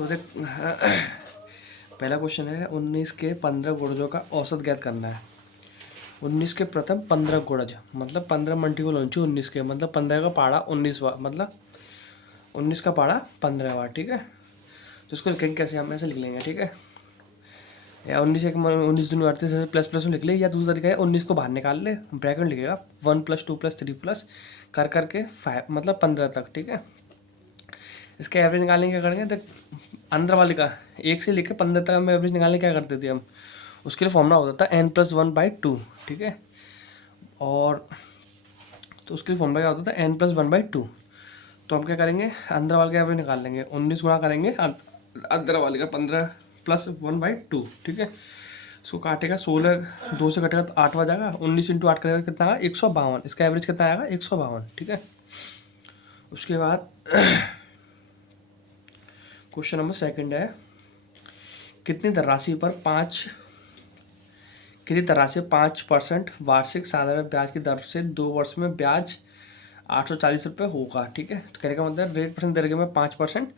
तो देख पहला क्वेश्चन है 19 के 15 गुणजों का औसत ज्ञात करना है। 19 के प्रथम 15 गुणज मतलब 15 मल्टीपल होने चाहिए 19 के, मतलब 15 का पहाड़ा 19वां, मतलब 19 का पहाड़ा 15वां। ठीक है, तो इसको लिखेंगे कैसे, हम ऐसे लिख लेंगे। ठीक है, या 19 एक 19 दूनी 38 प्लस प्लस में लिख ले, या दूसरा तरीका है 19 को बाहर निकाल ले, ब्रैकेट में लिखेगा 1 + 2 + 3 प्लस कर करके 5 मतलब 15 तक। ठीक है, इसके एवरेज निकालने क्या करेंगे, तो अंदर वाले का 1 से लेकर 15 तक हम एवरेज निकालने क्या करते थे हम, उसके लिए फॉर्मूला होता था n+1/2। ठीक है, और तो उसके लिए फॉर्मूला क्या होता था n+1/2। तो हम क्या करेंगे, अंदर वाले का एवरेज निकाल लेंगे, 19 गुणा करेंगे अंदर वाले का 15 + 1/2। ठीक है, इसको काटेगा 16, 2 से कटेगा तो 8 आ जाएगा, 19 × 8 करेगा कितना आएगा 152। इसका एवरेज कितना आएगा 152। ठीक है, उसके बाद क्वेश्चन नंबर सेकंड है, कितनी धनराशि पर 5% वार्षिक साधारण ब्याज की दर से 2 वर्ष में ब्याज 840 रुपये होगा। ठीक है, तो कहने का मतलब रेट परसेंट दे रखे में 5%,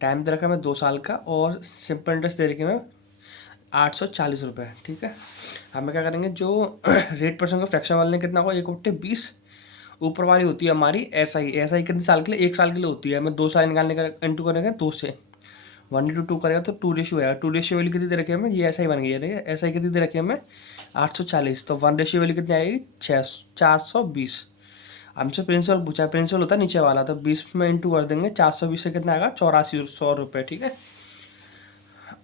टाइम दे रखा है 2 साल का, और सिंपल इंटरेस्ट दे रखे में 840 रुपये। ठीक है, हमें क्या करेंगे, जो रेट परसेंट का फ्रैक्शन वाले कितना होगा 1/20, ऊपर वाली होती है हमारी SI कितने साल के लिए, 1 साल के लिए होती है। हमें 2 साल निकालने का इंटू करेंगे 2 से 1:2 करेगा तो 2 आएगा। 2 वैल्यू कितनी दे रखी है हमें, ये SI बन गई है। ठीक है, SI कितनी दे रखी है हमें 840, तो 1 वैल्यू कितनी आएगी 420। हमसे प्रिंसिपल पूछा है, प्रिंसिपल होता है नीचे वाला, तो 20 में इंटू कर देंगे 420 से कितना आएगा 8400 रुपये। ठीक है,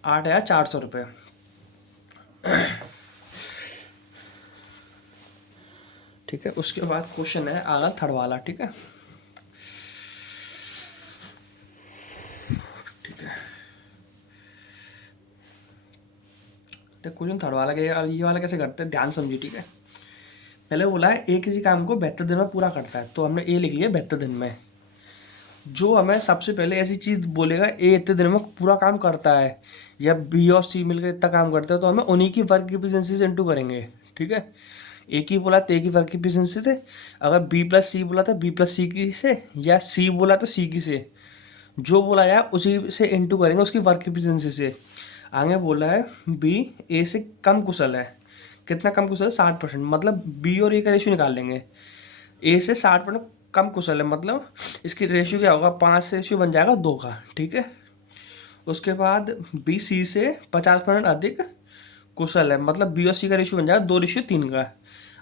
8400 रुपये। ठीक है, उसके बाद क्वेश्चन है आगे थर्ड वाला। ठीक है, ठीक है, तो क्वेश्चन थर्ड वाला ये वाला कैसे करते हैं, ध्यान समझिए। ठीक है, पहले बोला है ए किसी काम को 72 दिन में पूरा करता है, तो हमने ए लिख लिया 72 दिन में। जो हमें सबसे पहले ऐसी चीज़ बोलेगा ए इतने दिन में पूरा काम करता है, या बी और सी मिलकर इतना काम करता है, तो हमें उन्हीं की वर्क एफिशिएंसी से इंटू करेंगे। ठीक है, ए की बोला तो ए की वर्क एफिशिएंसी से, अगर B+C बोला तो B+C की से, या सी बोला तो सी की से, जो बोला जाए उसी से इंटू करेंगे उसकी वर्क एफिशिएंसी से। आगे बोला है बी ए से कम कुशल है, कितना कम कुशल है 60%, मतलब बी और ए का रेशियो निकाल लेंगे। ए से 60% कम कुशल है, मतलब इसकी रेशियो क्या होगा 5 से रेशियो बन जाएगा 2 का। ठीक है, उसके बाद बी सी से 50% अधिक कुशल है, मतलब बी और सी का रेशियो बन जाएगा 2:3 का।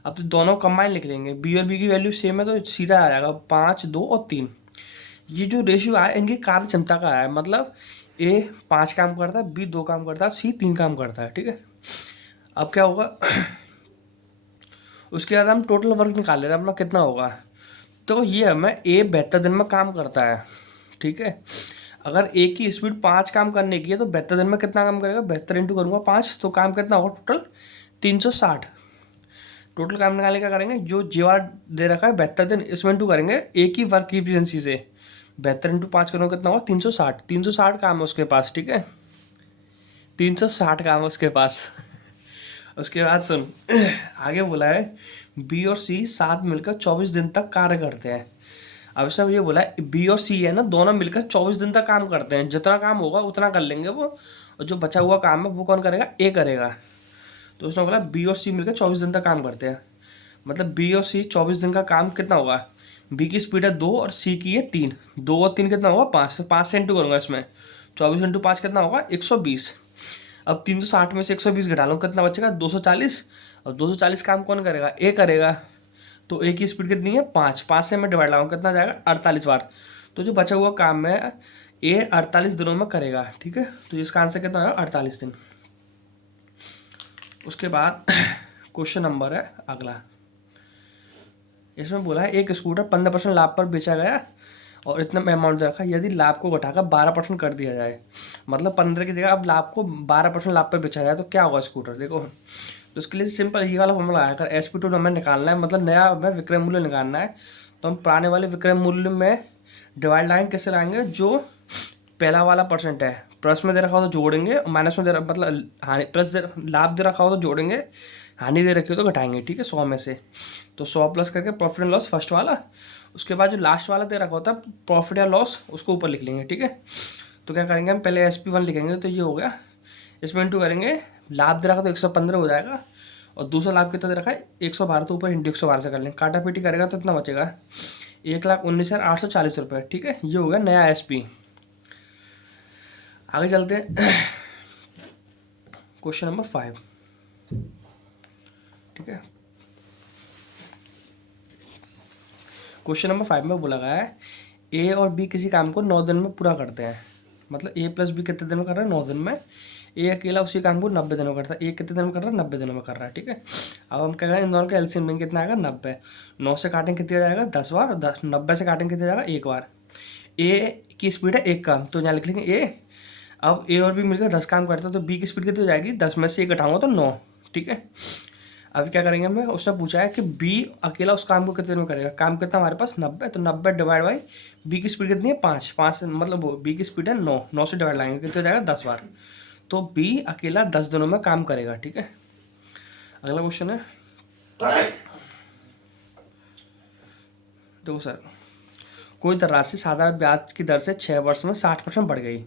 अब तो दोनों कंबाइन लिख लेंगे, बी और बी की वैल्यू सेम है तो सीधा आ जाएगा 5, 2 और 3। ये जो रेशियो आया इनकी कार्य क्षमता का है, मतलब ए 5 काम करता है, बी 2 काम करता है, सी 3 काम करता है। ठीक है, अब क्या होगा उसके बाद हम टोटल वर्क निकाल ले रहे हैं अपना कितना होगा, तो ये हमें ए 72 दिन में काम करता है। ठीक है, अगर ए की स्पीड 5 काम करने की है तो 72 दिन में कितना काम करेगा, 72 इंटू करूँगा 5, तो काम कितना होगा टोटल 360। टोटल काम निकालने का करेंगे, जो जीवा दे रखा है 72 दिन, इसमें इंटू करेंगे ए की वर्क एफिशिएंसी से, 72 इंटू 5 करोगे कितना होगा 360। 360 काम है उसके पास। ठीक है, 360 काम है उसके पास। उसके बाद सुन आगे बोला है बी और सी साथ मिलकर 24 दिन तक कार्य करते हैं। अब इसमें ये बोला है बी और सी है ना, दोनों मिलकर 24 दिन तक काम करते हैं, जितना काम होगा उतना कर लेंगे वो, और जो बचा हुआ काम है वो कौन करेगा, ए करेगा। तो उसने बोला बी और सी मिलकर 24 दिन तक काम करते हैं, मतलब बी और सी 24 दिन का काम कितना होगा, बी की स्पीड है 2 और सी की है 3, 2 और 3 कितना होगा 5, तो 5 से इंटू करूँगा इसमें, 24 इंटू 5 कितना होगा 120। अब 360 में से 120 घटा लो कितना बचेगा 240, और 240 काम कौन करेगा, ए करेगा। तो ए की स्पीड कितनी है 5, 5 से मैं डिवाइड लगाऊँ कितना जाएगा 48 बार, तो जो बचा हुआ काम है ए 48 दिनों में करेगा। ठीक है, तो इसका आंसर कितना होगा 48 दिन। उसके बाद क्वेश्चन नंबर है अगला, इसमें बोला है एक स्कूटर 15% लाभ पर बेचा गया और इतना अमाउंट दे रखा है, यदि लाभ को घटाकर 12% कर दिया जाए, मतलब 15 की जगह अब लाभ को 12% लाभ पर बेचा जाए तो क्या होगा स्कूटर। देखो, तो उसके लिए सिंपल ये वाला फॉर्मूला है, अगर SP2 हमें निकालना है, मतलब नया हमें विक्रय मूल्य निकालना है, तो हम पुराने वाले विक्रय मूल्य में डिवाइड लाइन कैसे लाएंगे, जो पहला वाला परसेंट है प्लस में दे रखा हो तो जोड़ेंगे, माइनस में दे रखा मतलब हानि प्लस लाभ दे रखा हो तो जोड़ेंगे, हानि दे रखी हो तो घटाएंगे। ठीक है, 100 में से, तो 100 प्लस करके प्रॉफिट एंड लॉस फर्स्ट वाला, उसके बाद जो लास्ट वाला दे रखा होता है प्रॉफिट या लॉस उसको ऊपर लिख लेंगे। ठीक है, तो क्या करेंगे हम, पहले SP1 लिखेंगे, तो ये हो गया, इसमें इंटू करेंगे, लाभ दे रखा तो 115 हो जाएगा, और दूसरा लाभ कितना दे रखा है 112, तो ऊपर इंटू 112 से कर लें, काटा पीटी करेगा तो इतना बचेगा 1,19,840 रुपये। ठीक है, ये हो गया नया SP। आगे चलते हैं क्वेश्चन नंबर 5। ठीक है, क्वेश्चन नंबर 5 में बोला गया है A और B किसी काम को 9 दिन में पूरा करते हैं। मतलब A प्लस B कितने दिन में कर रहा है, 9 दिन में। A अकेला उसी काम को 90 दिनों में करता है। A कितने दिन में कर रहा है, 90 दिनों में कर रहा है। ठीक है, अब हम क्या करें, इन दोनों का एलसीएम लेंगे, कितना आएगा 90। 9 से काटेंगे कितना जाएगा 10 बार, 90 से काटेंगे कितना जाएगा 1 बार। A की स्पीड है 1 काम, तो यहाँ लिख लेंगे A। अब A और B मिलकर 10 काम करते हैं, तो B की स्पीड कितनी हो जाएगी, 10 में से 1 घटाऊंगा तो 9। ठीक है, अब क्या करेंगे हमें, उसने पूछा है कि B अकेला उस काम को कितने में करेगा। काम कितना हमारे पास 90, तो 90 डिवाइड बाई B की स्पीड कितनी है 5, 5 मतलब B की स्पीड है 9, 9 से डिवाइड लाएंगे कितने हो जाएगा 10 बार। तो B अकेला 10 दिनों में काम करेगा। ठीक है, अगला क्वेश्चन है, देखो सर, कोई धनराशि साधारण ब्याज की दर से 6 वर्ष में 60% बढ़ गई।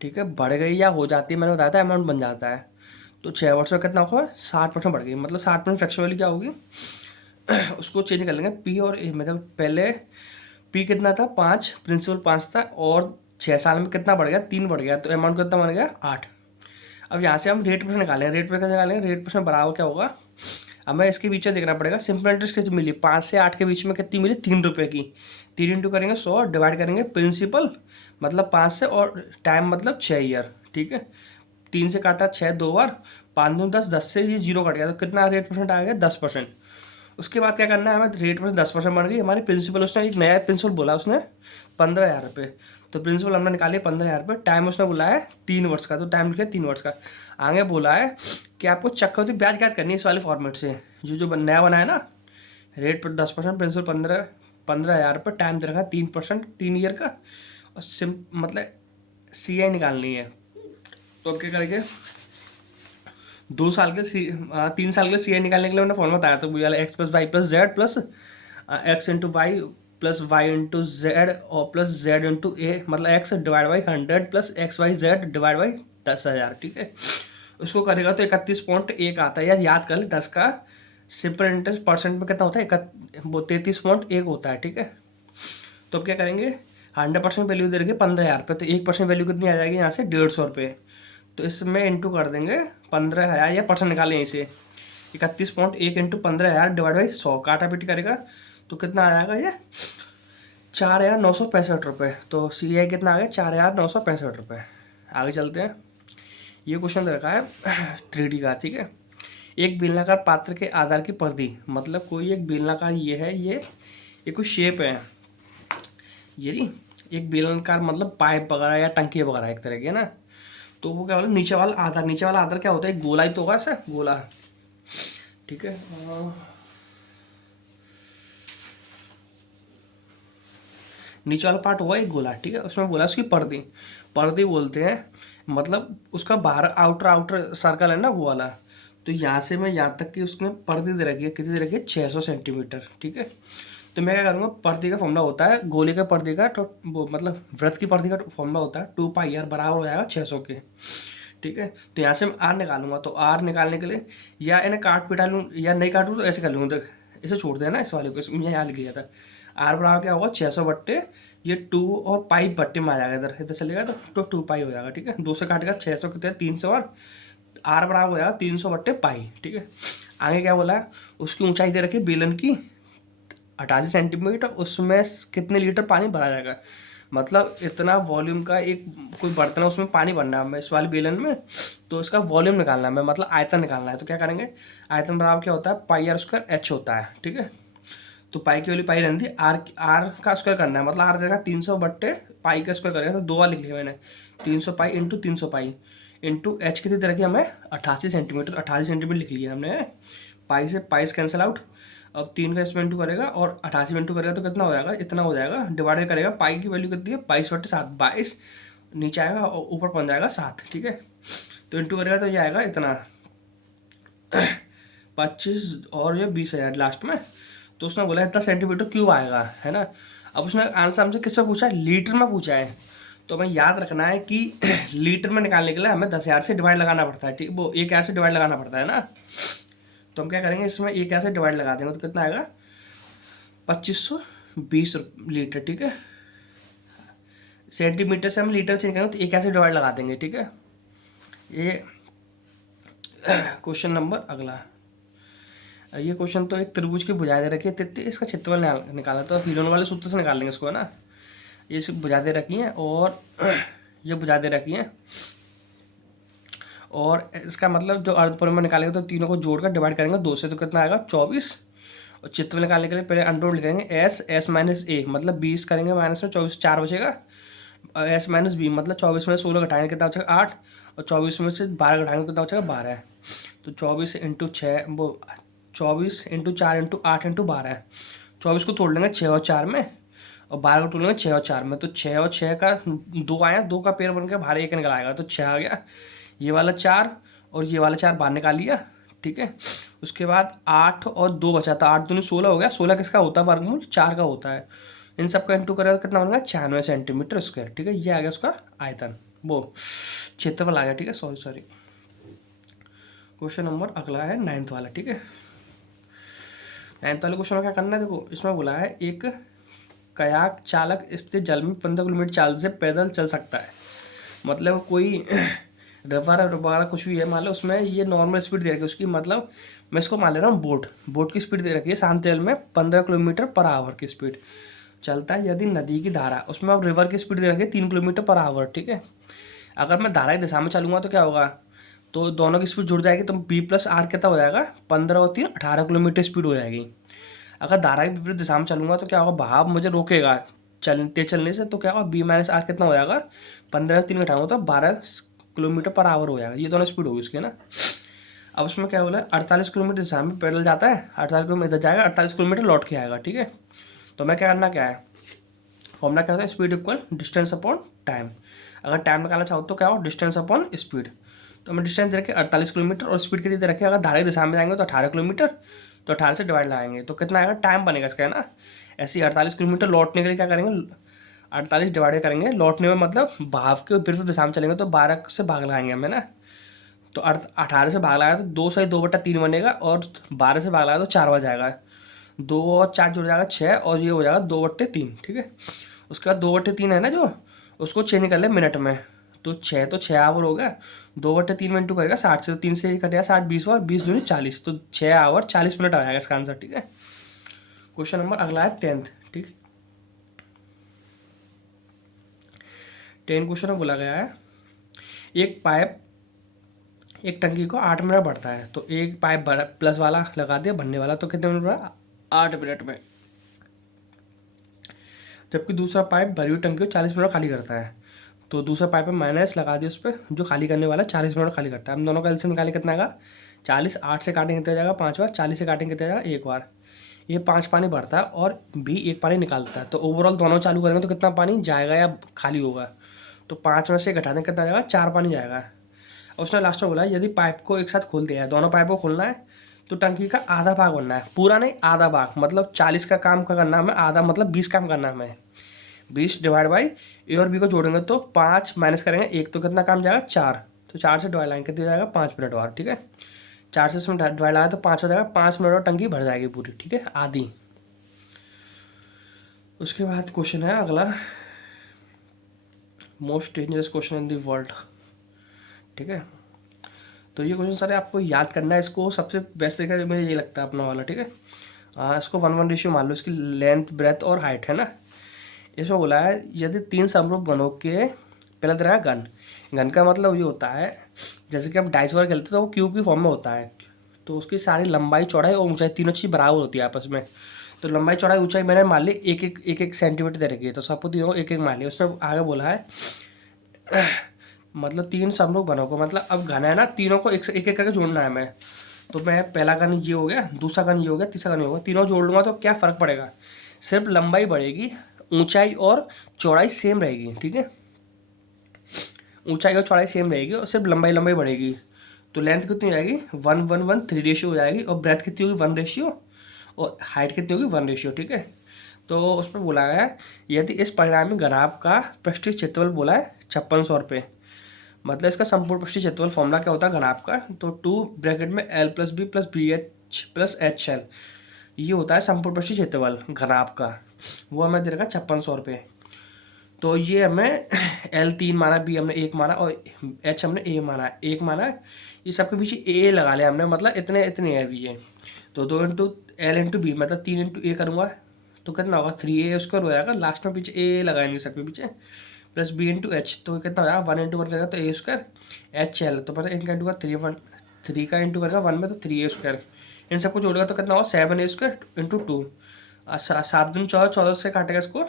ठीक है, बढ़ गई या हो जाती है, मैंने बताया था अमाउंट बन जाता है। तो 6 वर्ष में कितना होगा 60% बढ़ गई, मतलब 60% फ्रैक्शन वैल्यू क्या होगी उसको चेंज कर लेंगे P और A, मतलब पहले P कितना था 5, प्रिंसिपल 5 था, और 6 साल में कितना बढ़ गया 3 बढ़ गया, तो अमाउंट कितना बन गया 8। अब यहाँ से हम रेट परसेंट निकालें, रेट परसेंट निकालेंगे, रेट परसेंट बराबर क्या होगा, हमें इसके बीच में देखना पड़ेगा सिंपल इंटरेस्ट कितनी मिली, 5 से 8 के बीच में कितनी मिली 3 रुपये की। 3 इंटू करेंगे 100, डिवाइड करेंगे प्रिंसिपल मतलब 5 से, और टाइम मतलब 6 ईयर। ठीक है, 3 से काटा 6 2 बार, 5 दूनी 10, 10 से ये 0 कट गया, तो कितना रेट परसेंट आ गया 10%। उसके बाद क्या करना है हमें, रेट परसेंट 10% बन गई हमारी प्रिंसिपल, उसने एक नया प्रिंसिपल बोला उसने 15,000 रुपये, तो प्रिंसिपल हमने निकाली 15,000 रुपये। टाइम उसने बोला है 3 वर्ष का, तो टाइम लिखे 3 वर्ष का। आगे बोला है कि आपको चक्रवृद्धि ब्याज ज्ञात करनी है इस वाले फॉर्मेट से, जो नया बना है ना, रेट पर 10%, प्रिंसिपल 15,000 रुपये, टाइम दे रखा 3%, 3 ईयर का, और मतलब CI निकालनी है। तो अब क्या करेंगे, 3 साल के CI निकालने के लिए मैंने फॉर्मूला बताया, तो वो वाला x plus y plus z plus x into y plus y into z और प्लस जेड इंटू ए, मतलब x divide by 100 plus XYZ divide by 10,000। ठीक है, उसको करेगा तो 31.1 आता है। यार याद कर ले, 10 का सिंपल इंटरेस्ट परसेंट में कितना होता है, 33.1 होता है। ठीक है, तो अब क्या करेंगे, 100% वैल्यू दे रखी 15,000 रुपये, तो 1% वैल्यू कितनी आ जाएगी यहाँ से 150 रुपये, तो इसमें इंटू कर देंगे 15,000, या परसेंट निकालें इसे, 31.1 इंटू 15,000 डिवाइड बाई 100, काटा पीटी करेगा तो कितना आ जाएगा ये 4,965 रुपये। तो CI कितना आ गया 4,965 रुपये। आगे चलते हैं, ये क्वेश्चन रखा है 3D का। ठीक है, एक बेलनाकार पात्र के आधार की परिधि, मतलब कोई एक बेलनाकार ये है, ये कोई शेप है, ये नहीं, एक बेलनाकार मतलब पाइप वगैरह या टंकी वगैरह एक तरह की है ना, तो वो क्या बोला नीचे वाला आधार, नीचे वाला आधार क्या होता है, गोला ही तो होगा सर, गोला। ठीक है, नीचे वाला पार्ट होगा एक गोला। ठीक है, उसमें बोला उसकी पर्दी, पर्दी बोलते हैं, मतलब उसका बाहर आउटर सर्कल है ना वो वाला, तो यहाँ से मैं यहाँ तक की उसने पर्दी दे रखी है, कितनी दे रखी है 600 सेंटीमीटर। ठीक है, तो मैं क्या करूँगा, पर्दी का फॉर्मूला होता है गोले का पर्दी का, तो वो मतलब वृत्त की पर्दी का फॉर्मूला होता है 2πr बराबर हो जाएगा 600 के। ठीक है, तो यहाँ से मैं R निकालूंगा, तो R निकालने के लिए या इन्हें काट पिटा लूँ या नहीं काटूँ, तो ऐसे कर लूँगा, तो इसे छोड़ देना इस वाले को, मैं यहाँ लिख लिया था। R बराबर क्या होगा 600 बट्टे ये 2 और पाई बट्टे में आ जाएगा, इधर इधर चलेगा तो 2 पाई हो जाएगा। ठीक है, 2 से काटेगा 600 कितने 300, और R बराबर हो जाएगा 300 बट्टे पाई। ठीक है, आगे क्या बोला है, उसकी ऊंचाई दे रखी बेलन की 88 सेंटीमीटर, उसमें कितने लीटर पानी भरा जाएगा, मतलब इतना वॉल्यूम का एक कोई बर्तन है उसमें पानी भरना है हमें इस वाली बेलन में, तो इसका वॉल्यूम निकालना है हमें, मतलब आयतन निकालना है। तो क्या करेंगे, आयतन बराबर क्या होता है πr² h होता है। ठीक है, तो पाई की वैल्यू पाई रहती है, आर का स्क्वायर करना है, मतलब आर देगा 300 बट्टे पाई का स्क्वायर करेगा, तो 2 बार लिख लिया मैंने, 300 pi into 300 pi into H कितनी तरह की हमें 88 सेंटीमीटर, 88 सेंटीमीटर लिख लिया हमने। पाई से पाई कैंसिल आउट, अब 3 का इसमें इंटू करेगा और 88 में इंटू करेगा तो कितना हो जाएगा, इतना हो जाएगा, डिवाइड करेगा, पाई की वैल्यू कितनी है 22/7, 22 नीचे आएगा और ऊपर पहुंच जाएगा 7। ठीक है, तो इंटू करेगा तो ये आएगा इतना 25 और ये 20,000 लास्ट में। तो उसने बोला इतना सेंटीमीटर क्यूब आएगा, है ना। अब उसने आंसर हमसे किससे पूछा है, लीटर में पूछा है, तो हमें याद रखना है कि लीटर में निकालने के लिए हमें 10,000 से डिवाइड लगाना पड़ता है, ठीक, वो 1,000 से डिवाइड लगाना पड़ता है ना। तो हम क्या करेंगे, इसमें 1,000 से डिवाइड लगा देंगे तो कितना आएगा, 2520 लीटर, ठीक है। सेंटीमीटर से हम लीटर चेंज करेंगे तो 1,000 से डिवाइड लगा देंगे, ठीक है। ये क्वेश्चन नंबर अगला। ये क्वेश्चन तो एक त्रिभुज की भुजा दे रखी है, इसका क्षेत्रफल निकाला, तो हीरोन वाले सूत्र से निकाल लेंगे इसको, है ना। ये सब भुजा दे रखी हैं और ये भुजा दे रखी हैं, और इसका मतलब जो अर्धपरिमाण निकालेंगे तो तीनों को जोड़कर डिवाइड करेंगे 2 से, तो कितना आएगा 24। और चित्र निकालने के लिए पहले अंडर लिखेंगे एस माइनस ए, मतलब 20 करेंगे माइनस में 24, 4 बचेगा। एस माइनस बी, मतलब 24 में 16 घटाएंगे कितना बचेगा 8, और 24 में से 12 घटाएंगे कितना बचेगा 12। तो 24 इंटू 6 वो 24 इंटू 4 इंटू 8 इंटू 12। 24 को तोड़ लेंगे 6 और 4 में, और 12 को तोड़ लेंगे 6 और 4 में। तो 6 और 6 का 2 आया, 2 का पेड़ बन के बाहर 1 निकल आएगा, तो 6 आ गया। ये वाला 4 और ये वाला 4 बाहर निकाल लिया, ठीक है। उसके बाद 8 और 2 बचा, तो 8 दूनी 16 हो गया। 16 किसका होता है, वर्गमूल 4 का होता है। इन सब का इंटू करेगा कितना बनेगा 96 सेंटीमीटर स्क्वायर, ठीक है। ये आ गया उसका आयतन, वो क्षेत्रफल आ गया, ठीक है। सॉरी। क्वेश्चन नंबर अगला है 9th वाला, ठीक है। 9th वाले क्वेश्चन में क्या करना है, देखो इसमें बोला है एक कयाक चालक स्थिर जल में 15 किलोमीटर चाल से पैदल चल सकता है। मतलब कोई रिवर वगैरह कुछ भी है, मान लो उसमें ये नॉर्मल स्पीड दे रखी है उसकी, मतलब मैं इसको मान ले रहा हूँ बोट की स्पीड दे रखी है शांत जल में 15 किलोमीटर पर आवर की स्पीड चलता है। यदि नदी की धारा, उसमें अब रिवर की स्पीड दे रखी है 3 किलोमीटर पर आवर, ठीक है। अगर मैं धारा की दिशा में चलूँगा तो क्या होगा, तो दोनों की स्पीड जुड़ जाएगी, तो बी प्लस आर कितना हो जाएगा, 15 और 3 18 किलोमीटर स्पीड हो जाएगी। अगर धारा की विपरीत दिशा में चलूँगा तो क्या होगा, बहाव मुझे रोकेगा चलने से, तो क्या होगा बी माइनस आर कितना हो जाएगा, 15 से 3 घटाऊंगा तो 12 किलोमीटर पर आवर हो जाएगा। ये दोनों स्पीड होगी उसकी ना। अब उसमें क्या बोला, 48 किलोमीटर दिशा में पैदल जाता है, 48 किलोमीटर जाएगा, 48 किलोमीटर लौट के आएगा, ठीक है। तो मैं क्या करना क्या है, फॉर्मूला क्या होता है, speed equal distance upon time. अगर टाइम निकालना चाहो तो क्या हो, डिस्टेंस अपॉन स्पीड। तो हमें डिस्टेंस दे रखे 48 किलोमीटर और स्पीड कितनी दे रखी है, अगर धारा की दिशा में जाएंगे तो 18 किलोमीटर, तो 18 से डिवाइड लगाएंगे तो कितना आएगा, टाइम बनेगा इसका, है ना। ऐसे ही 48 किलोमीटर लौटने के लिए क्या करेंगे, 48 डिवाइड करेंगे, लौटने में मतलब भाव के विपरीत दिशा में चलेंगे तो 12 से भाग लगाएंगे हमें ना। तो 18 से भाग लगाया तो 2 से 2/3 बनेगा, और 12 से भाग लगाया तो 4 बच जाएगा। 2 और 4 जुड़ जाएगा 6, और ये हो जाएगा 2/3, ठीक है। उसके बाद 2/3 है ना जो, उसको चेंज कर ले मिनट में, तो 6 आवर हो गया, 2/3 में इंटू करेगा 60 से, तो 3 से कटेगा 60, 20 और 20 दूनी 40, तो 6 आवर 40 मिनट आ जाएगा इसका आंसर, ठीक है। क्वेश्चन नंबर अगला है 10th, ठीक। 10 क्वेश्चन में बोला गया है एक पाइप एक टंकी को 8 मिनट भरता है, तो एक पाइप प्लस वाला लगा दिया भरने वाला, तो कितने मिनट भरा, 8 मिनट में। जबकि दूसरा पाइप भरी हुई टंकी को 40 मिनट खाली करता है, तो दूसरा पाइप में माइनस लगा दिया उस पर, जो खाली करने वाला 40 मिनट खाली करता है। हम दोनों का एलसीएम निकाले कितना आएगा, 40, 8 से काटेंगे कितना जाएगा 5 बार, 40 से काटेंगे कितना जाएगा 1 बार। ये 5 पानी भरता है और बी 1 पानी निकालता है, तो ओवरऑल दोनों चालू करेंगे तो कितना पानी जाएगा या खाली होगा, तो 5 में से घटा दें कितना जाएगा, 4 पानी जाएगा। और उसने लास्ट में बोला यदि पाइप को एक साथ खोल दिया है, दोनों पाइप को खोलना है, तो टंकी का आधा भाग बनना है, पूरा नहीं आधा भाग, मतलब 40 का काम का करना हमें, आधा मतलब 20 काम करना है हमें। 20 डिवाइड बाई ए और बी को जोड़ेंगे तो 5 माइनस करेंगे 1, तो कितना काम जाएगा 4, तो 4 से डिवाइड लाएंगे कितना जाएगा 5 मिनट और, ठीक है। 4 से इसमें डिवाइड लगाए तो 5 हो जाएगा, 5 मिनट और टंकी भर जाएगी पूरी, ठीक है, आधी। उसके बाद क्वेश्चन है अगला, most dangerous question in the world, ठीक है। तो ये क्वेश्चन सारे आपको याद करना है, इसको सबसे बेस्ट तरीका मुझे ये लगता है अपना वाला, ठीक है। इसको 1:1 रेशियो मान लो, इसकी लेंथ ब्रेथ और हाइट है ना। इसमें बोला है यदि 3 समरूप घनों के, पहला तरह घन का मतलब ये होता है जैसे कि आप डाइस वगैरह खेलते हैं तो वो क्यूब की फॉर्म में होता है, तो उसकी सारी लंबाई चौड़ाई और ऊंचाई तीनों चीज़ बराबर होती है आपस में। तो लंबाई चौड़ाई ऊंचाई मैंने मान ली एक सेंटीमीटर दे रखी है, तो सबको तीनों को 1 मान लिया। उसने आगे बोला है मतलब 3 समरूप घनों को, मतलब अब घन है ना, तीनों को एक एक करके जोड़ना है मैं। तो मैं पहला घन ये हो गया, दूसरा घन ये हो गया, तीसरा घन ये हो गया, तीनों जोड़ लूँगा तो क्या फ़र्क पड़ेगा, सिर्फ लंबाई बढ़ेगी, ऊंचाई और चौड़ाई सेम रहेगी, ठीक है। ऊंचाई और चौड़ाई सेम रहेगी और सिर्फ लंबाई बढ़ेगी। तो लेंथ कितनी हो जाएगी 1:1:3 रेशियो हो जाएगी, और ब्रेथ कितनी होगी 1 रेशियो, और हाइट कितनी होगी 1 रेशियो, ठीक है। तो उसमें बोला गया है यदि इस परिणामी घनाभ का पृष्ठीय क्षेत्रफल बोला है 5600 रुपये, मतलब इसका संपूर्ण पृष्ठीय क्षेत्रफल फॉर्मूला क्या होता है घनाभ का, तो 2 ब्रैकेट में L plus b plus b h plus h l, ये होता है संपूर्ण पृष्ठीय क्षेत्रफल घनाभ का, वो हमें दे रखा 5600 रुपये। तो ये हमें L 3 माना, बी हमने 1 माना और H हमने A माना, 1 माना, ये सबके पीछे A लगा लिया हमने, मतलब इतने इतने है भी ये। तो 2 इंटू L इंटू बी मतलब 3 इंटू A करूँगा तो कितना होगा 3A स्क्वायर हो जाएगा, लास्ट में पीछे A लगाएंगे सबके पीछे, प्लस बी इंटू एच तो कितना हो जाएगा 1 इंटू 1 करेगा तो A स्क्वायर, एच एल तो मतलब इनका इंटू का 3 का इंटू करेगा 1 में तो 3A स्क्वायर, इन सबको जोड़ेगा तो कितना होगा 7A स्क्वायर इंटू 2, 7 दूनी 14, 14 से काटेगा इसको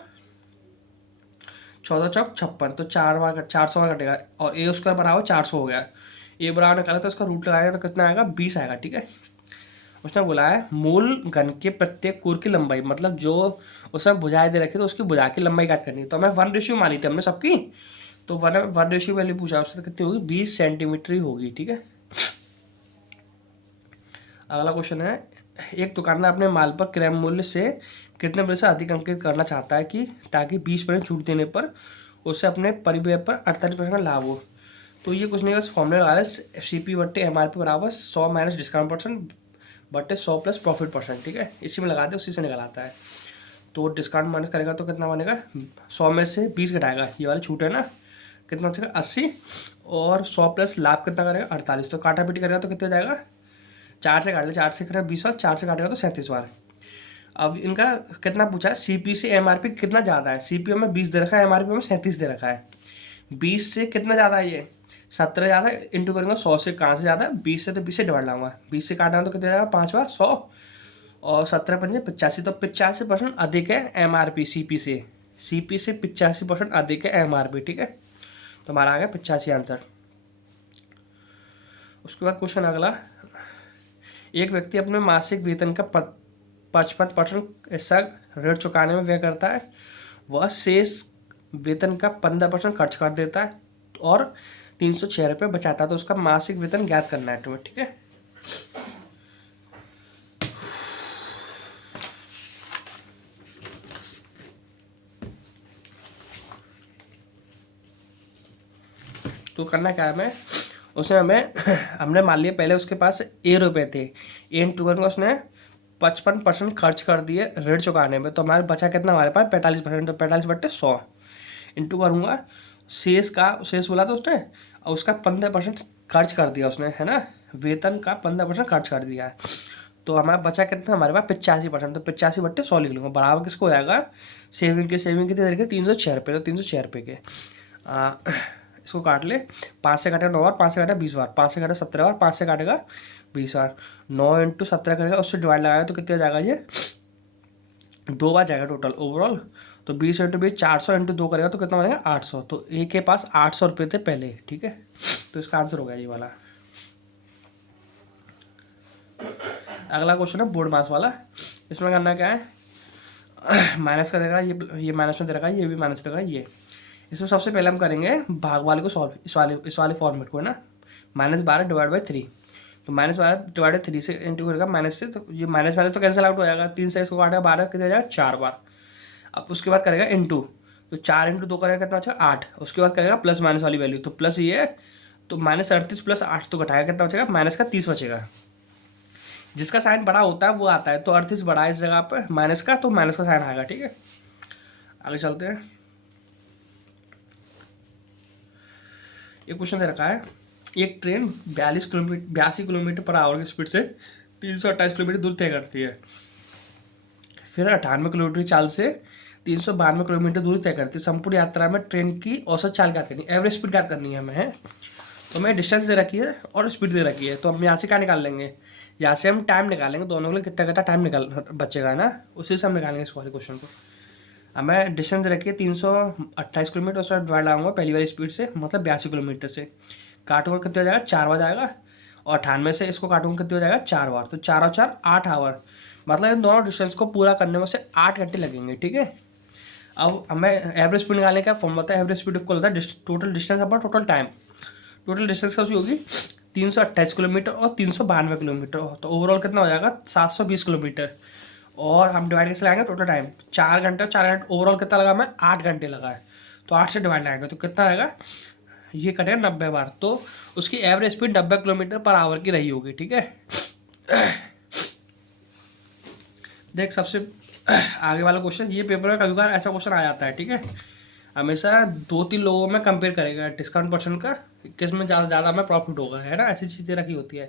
14 चौक 56, तो 400 बार कटेगा और A स्क्वायर बराबर 400 हो गया। A बराबर निकाला तो इसका रूट लगाएगा तो कितना आएगा 20 आएगा, ठीक है। उसने बोला है मूल घन के प्रत्येक कोर की लंबाई, मतलब जो उसने भुजाएं दे रखी तो उसकी भुजा की लंबाई ज्ञात करनी है, तो हमें 1 रेशियो मानी थी हमने सबकी, तो 1 रेशियो वैल्यू पूछा उसने कितनी होगी 20 सेंटीमीटर ही होगी, ठीक है। अगला क्वेश्चन है एक दुकानदार अपने माल पर क्रय मूल्य से कितने प्रतिशत अधिक अंकित करना चाहता है कि ताकि 20% छूट देने पर उसे अपने परिव्यय पर 48% लाभ हो। तो ये कुछ नहीं बस फॉर्मूला लगा है CP बट्टे MRP बराबर 100 माइनस डिस्काउंट परसेंट बट्टे 100 प्लस प्रॉफिट परसेंट, ठीक है, इसी में लगा दे उसी से निकल आता है। तो डिस्काउंट माइनस करेगा तो कितना बनेगा 100 में से 20 घटाएगा, ये वाली छूट है ना, कितना बचेगा 80 और 100 प्लस लाभ कितना करेगा 48, तो काटा पीटी करेगा तो कितना जाएगा 4 से काट ले, 4 से कटेगा 20 बार, 4 से काटेगा तो 37 बार। अब इनका कितना पूछा है CP से MRP कितना ज़्यादा है, CP में 20 दे रखा है, MRP में 37 दे रखा है, 20 से कितना ज़्यादा है ये 17 ज़्यादा है, इंटू करूँगा 100 से कहाँ से ज़्यादा है 20 से, तो 20 से डिवाइड लाऊंगा, 20 से काटना तो कितना जाएगा 5 बार 100 और 17 पंजे 85, तो 85% अधिक है MRP CP से, CP से 85% अधिक है MRP, ठीक है। तो हमारा आ गया 85 आंसर। उसके बाद क्वेश्चन अगला, एक व्यक्ति अपने मासिक वेतन का 55% हिस्सा ऋण चुकाने में व्यय करता है, वह शेष वेतन का 15% खर्च कर देता है और 306 रुपये बचाता है, तो उसका मासिक वेतन ज्ञात करना है तुम्हें, ठीक है। तो करना क्या है हमें, उसने हमें हमने मान लिया पहले उसके पास A रुपये थे, A इंटू करूँगा उसने 55% खर्च कर दिए ऋण चुकाने में, तो हमारे बचा कितना हमारे पास 45%, तो 45 बट्टे 100 इंटू करूँगा शेष बोला था उसने और उसका 15% खर्च कर दिया उसने, है ना, वेतन का 15% खर्च कर दिया है, तो हमारा बचा कितना हमारे पास 85%, तो 85 बट्टे 100 लिख लूँगा, बराबर किसको हो जाएगा सेविंग कितने तरीके 306 रुपये, तो 306 रुपये के इसको काट ले, 5 से काटेगा 9 बार, 5 से काटेगा 20 बार, 5 से काटेगा 17 बार, 5 से काटेगा 20 बार, 9 इंटू 17 करेगा उससे डिवाइड लगाएगा तो कितना जाएगा ये 2 बार जाएगा टोटल ओवरऑल, तो 20 इंटू 20 400 इंटू 2 करेगा तो कितना बनेगा 800, तो ए के पास 800 रुपये थे पहले, ठीक है, तो इसका आंसर हो गया ये वाला। अगला क्वेश्चन है बोर्ड मास वाला, इसमें करना क्या है माइनस का देगा, ये माइनस में दे रखा है, ये भी माइनस देगा, ये इसमें सबसे पहले हम करेंगे भाग वाले को सॉल्व, इस वाले फॉर्मेट को, है ना, -12 डिवाइड बाई 3, तो -12 डिवाइड बाई 3 से इंटू करेगा माइनस से, तो ये माइनस माइनस तो कैंसिल आउट हो जाएगा, 3 से इसको काटेगा 12 कितना जाएगा 4 बार, अब उसके बाद करेगा इंटू, तो 4 इंटू 2 करेगा कितना बचेगा 8, उसके बाद करेगा प्लस माइनस वाली वैल्यू, तो प्लस ये तो -38 प्लस 8 तो घटाएगा कितना बचेगा माइनस का 30 बचेगा, जिसका साइन बड़ा होता है वो आता है, तो 38 बड़ा है इस जगह पर माइनस का, तो माइनस का साइन आएगा, ठीक है। आगे चलते हैं, एक क्वेश्चन दे रखा है एक ट्रेन 82 किलोमीटर पर आवर की स्पीड से 328 किलोमीटर दूर तय करती है, फिर 98 किलोमीटर की चाल से 392 किलोमीटर दूर तय करती है, संपूर्ण यात्रा में ट्रेन की औसत चाल ज्ञात करनी है, एवरेज स्पीड ज्ञात करनी है हमें, है, तो हमें डिस्टेंस दे रखी है और स्पीड दे रखी है, तो हम यहाँ से क्या निकाल लेंगे, यहाँ से हम टाइम निकालेंगे, दोनों के लिए कितना कितना टाइम निकाल बचेगा ना, उसी से हम निकालेंगे इस वाले क्वेश्चन को। हमें डिस्टेंस दे रखी है 328 किलोमीटर, उसका डिवाइड लगाऊंगा पहली वाली स्पीड से, मतलब 82 किलोमीटर से, काटूंगा कितना हो जाएगा 4 बार जाएगा, और 98 से इसको काटूंगा कितने हो जाएगा 4 बार, तो 4 और 4 8 आवर, मतलब इन दोनों डिस्टेंस को पूरा करने में से 8 घंटे लगेंगे, ठीक है। अब हमें एवरेज स्पीड निकालने का फॉर्म होता है, एवरेज स्पीड इक्वल होता है total distance upon total time, total distance कैसी होगी 328 किलोमीटर और 392 किलोमीटर, तो ओवरऑल कितना हो जाएगा 720 किलोमीटर, और हम डिवाइड कैसे लगाएंगे, टोटल टाइम 4 घंटे, और 4 घंटे ओवरऑल कितना लगा, मैं 8 घंटे लगा है, तो 8 से डिवाइड लगाएंगे तो कितना आएगा, ये कटेगा 90 बार, तो उसकी average speed 90 kilometre per hour की रही होगी। ठीक है, देख सबसे आगे वाला क्वेश्चन, ये पेपर में कभी बार ऐसा क्वेश्चन आ जाता है। ठीक है, हमेशा 2-3 लोगों में कंपेयर करेगा डिस्काउंट परसेंट का, किस में ज़्यादा हमें प्रॉफिट होगा, है ना, ऐसी चीज़ें रखी होती है।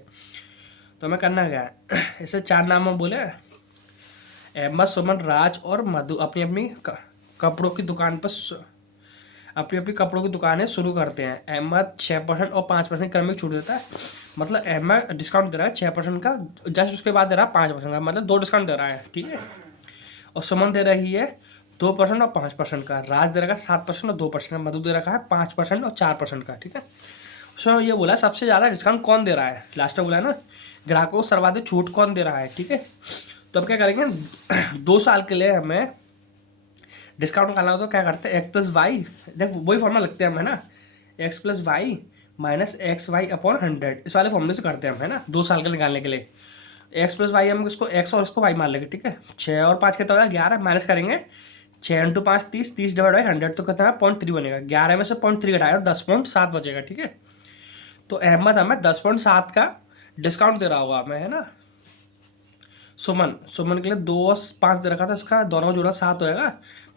तो हमें करना क्या है, इसे 4 नाम में बोले, अहमद, सुमन, राज और मधु अपनी अपनी कपड़ों की दुकान पर अपनी अपनी कपड़ों की दुकानें शुरू करते हैं। अहमद 6% और 5% क्रमिक छूट देता है, मतलब अहमद डिस्काउंट दे रहा है 6% का, जस्ट उसके बाद दे रहा है 5% का, मतलब 2 डिस्काउंट दे रहा है। ठीक है, और सुमन दे रही है 2% और 5% का, राज दे रखा है 7% और 2% का, मधु दे रखा है 5% और 4% का। ठीक है, उसमें ये बोला सबसे ज़्यादा डिस्काउंट कौन दे रहा है, लास्ट में बोला है ना, ग्राहकों को सर्वाधिक छूट कौन दे रहा है। ठीक है, तो अब क्या करेंगे, 2 साल के लिए हमें डिस्काउंट निकालना हो तो क्या करते हैं, x+y, देख वही फॉर्मूला लगते हैं हम, है ना, x+y माइनस XY/100, इस वाले फॉर्मूले से करते हैं हम, है ना, 2 साल के निकालने के लिए। x+y हम इसको x और इसको y मान लेंगे। ठीक है, 6 और 5 कितना होगा, 11, माइनस करेंगे 6 × 5 30, 30 डिवाइड बाई 100 तो कितना है 0.3 बनेगा, 11 में से 0.3 घटाएगा 10.7 बचेगा। ठीक है, तो अहमद हमें 10.7 का डिस्काउंट दे रहा होगा हमें, है ना। सुमन के लिए 2 और 5 दे रखा था, इसका दोनों का जोड़ा 7 होएगा,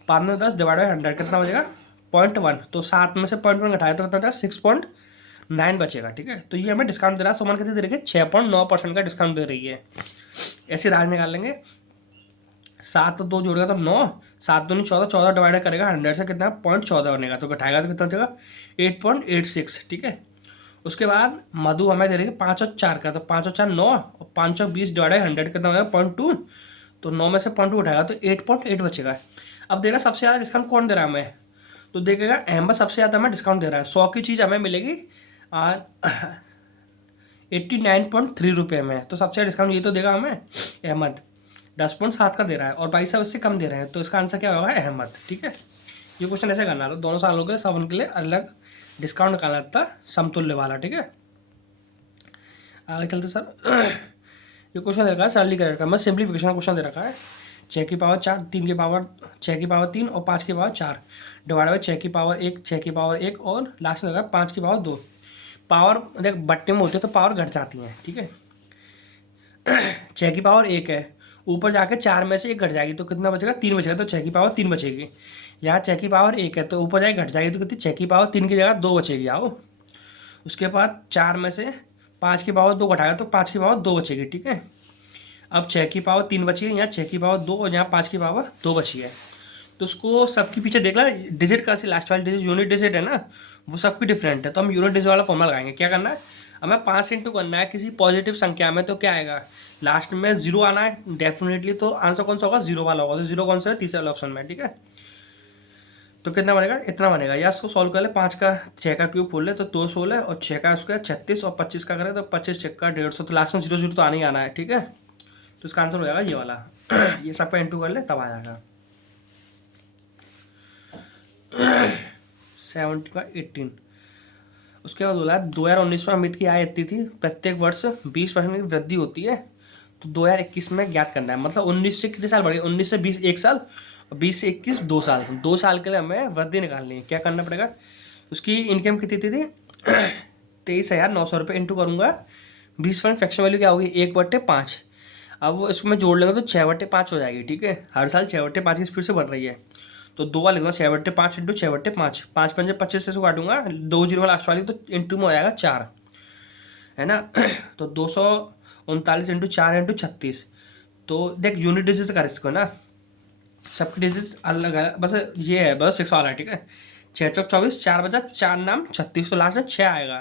5 में 10 डिवाइड बाई 100 कितना बचेगा 0.1, तो 7 में से 0.1 घटाया तो कितना था 6.9 बचेगा। ठीक है, तो ये हमें डिस्काउंट दे रहा है, सुमन कितनी दे रही है 6.9% का डिस्काउंट दे रही है। ऐसे राज निकाल लेंगे, 7 तो 2 जोड़ेगा तो 9, 7 दूनी 14, 14 डिवाइड करेगा 100 से कितना 0.14 बनेगा, तो घटाएगा तो कितना बचेगा 8.86। ठीक है, उसके बाद मधु हमें दे रही है 5 और 4 का, तो 5 और 4 9, और 5 और 20 डिवाइड 100 कितना बनेगा 0.2, तो 9 में से 0.2 उठाएगा तो 8.8 बचेगा। अब देखा सबसे ज़्यादा डिस्काउंट कौन दे रहा है हमें, तो देखेगा अहमद सबसे ज़्यादा हमें डिस्काउंट दे रहा है, 100 की चीज़ हमें मिलेगी 89.3 रुपये में, तो सबसे ज़्यादा डिस्काउंट ये तो देगा हमें अहमद, 10.7 का दे रहा है, और भाई साहब इससे कम दे रहे हैं, तो इसका आंसर क्या होगा अहमद। ठीक है, ये क्वेश्चन ऐसे करना था, दोनों सालों के लिए सब उनके लिए अलग डिस्काउंट निकालना था समतुल्य वाला। ठीक है, आगे चलते सर, ये क्वेश्चन दे रखा है सरलीकरण का, मतलब सिंप्लीफिकेशन क्वेश्चन दे रखा है, 6 की पावर 4, 3 की पावर 6 की पावर 3 और 5 की पावर 4 डिवाइड बाई 6 की पावर 1, 6 की पावर 1 और लास्ट में लगा 5 की पावर 2। पावर देख बट्टे में होते हैं तो पावर घट जाती हैं। ठीक है, 6 की पावर 1 है, ऊपर जाके 4 में से 1 घट जाएगी तो कितना बचेगा 3 बचेगा, तो 6 की पावर 3 बचेगी। यहाँ 6 की पावर 1 है तो ऊपर जाके घट जाएगी तो कितनी 6 की पावर 3 की जगह 2 बचेगी। आओ, उसके बाद 4 में से 5 की पावर 2 घटाएगा तो 5 की पावर 2 बचेगी। ठीक है, अब 6 की पावर 3 बची है, यहाँ 6 की पावर 2 और यहाँ 5 की पावर 2 बची है, तो उसको सबके पीछे देख ला डिजिट का, लास्ट वाली डिजिट यूनिट डिजिट है ना, वो सबकी डिफरेंट है, तो हम यूनिट डिजिट वाला फॉर्मूला लगाएंगे। क्या करना है, हमें 5 से इंटू करना है किसी पॉजिटिव संख्या में, तो क्या आएगा लास्ट में 0 आना है डेफिनेटली, तो आंसर कौन सा होगा 0 वाला होगा, तो 0 कौन सा है तीसरे वाला ऑप्शन में। ठीक है, तो कितना बनेगा इतना बनेगा, या इसको सॉल्व कर ले, 5 का 6 का क्यूब खोल ले तो 2 16, और 6 का उसका 36 और 25 का करें तो 25 6 का 150, तो लास्ट में 0 0 तो आना ही आना है। ठीक है, तो इसका आंसर हो जाएगा ये वाला, ये सब पे इंटू कर ले तब आ जाएगा 70 का 18। उसके बाद बोला 2019 में अमित की आय इतनी थी, प्रत्येक वर्ष 20% की वृद्धि होती है, तो 2021 में ज्ञात करना है, मतलब 19 से कितने साल बढ़े, 19 से 20 1 साल, और 20 से 21 2 साल, 2 साल के लिए हमें वृद्धि निकालनी है। क्या करना पड़ेगा, उसकी इनकम कितनी थी 23,900 रुपये, इंटू करूँगा 20% फ्रैक्शन वैल्यू क्या होगी 1/5, अब वो इसको मैं जोड़ लेंगे तो 6/5 हो जाएगी। ठीक है, हर साल 6/5 की स्पीड से बढ़ रही है, तो 2 बार लिखूंगा 6/5 इंटू 6/5, 5 पंजे 25 से काटूंगा 2 जीरो लास्ट वाली, तो इंटू में हो जाएगा 4, है ना। तो 239 इंटू 4 इंटू 36, तो देख यूनिट डिजिट कर इसको ना, सबकी डिजिट अलग है, बस ये है बस 6 वाला है। ठीक है, 6 चौक 24, 4 बजा 4 नाम 36, तो लास्ट में 6 आएगा,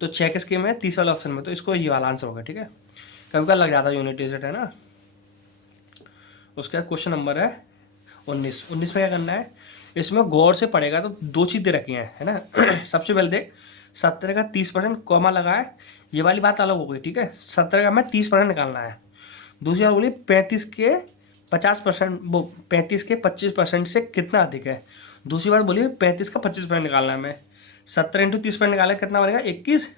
तो 6 किस स्कीम में 30 वाला ऑप्शन में, तो इसको ये वाला आंसर होगा। ठीक है, कभी कभी लग जाता है यूनिट डिजिट, है ना। उसके बाद क्वेश्चन नंबर है 19 में क्या करना है, इसमें गौर से पढ़ेगा तो 2 चीज़ें रखी हैं, है ना। सबसे पहले देख 70 का 30% कॉमा लगा है, ये वाली बात अलग हो गई। ठीक है, 70 का हमें 30% निकालना है। दूसरी बात बोली 35 के 50%, वो 35 के 25% से कितना अधिक है। दूसरी बात बोली 35 का 25% निकालना है हमें, 70 इंटू 30% निकाला कितना बनेगा 21,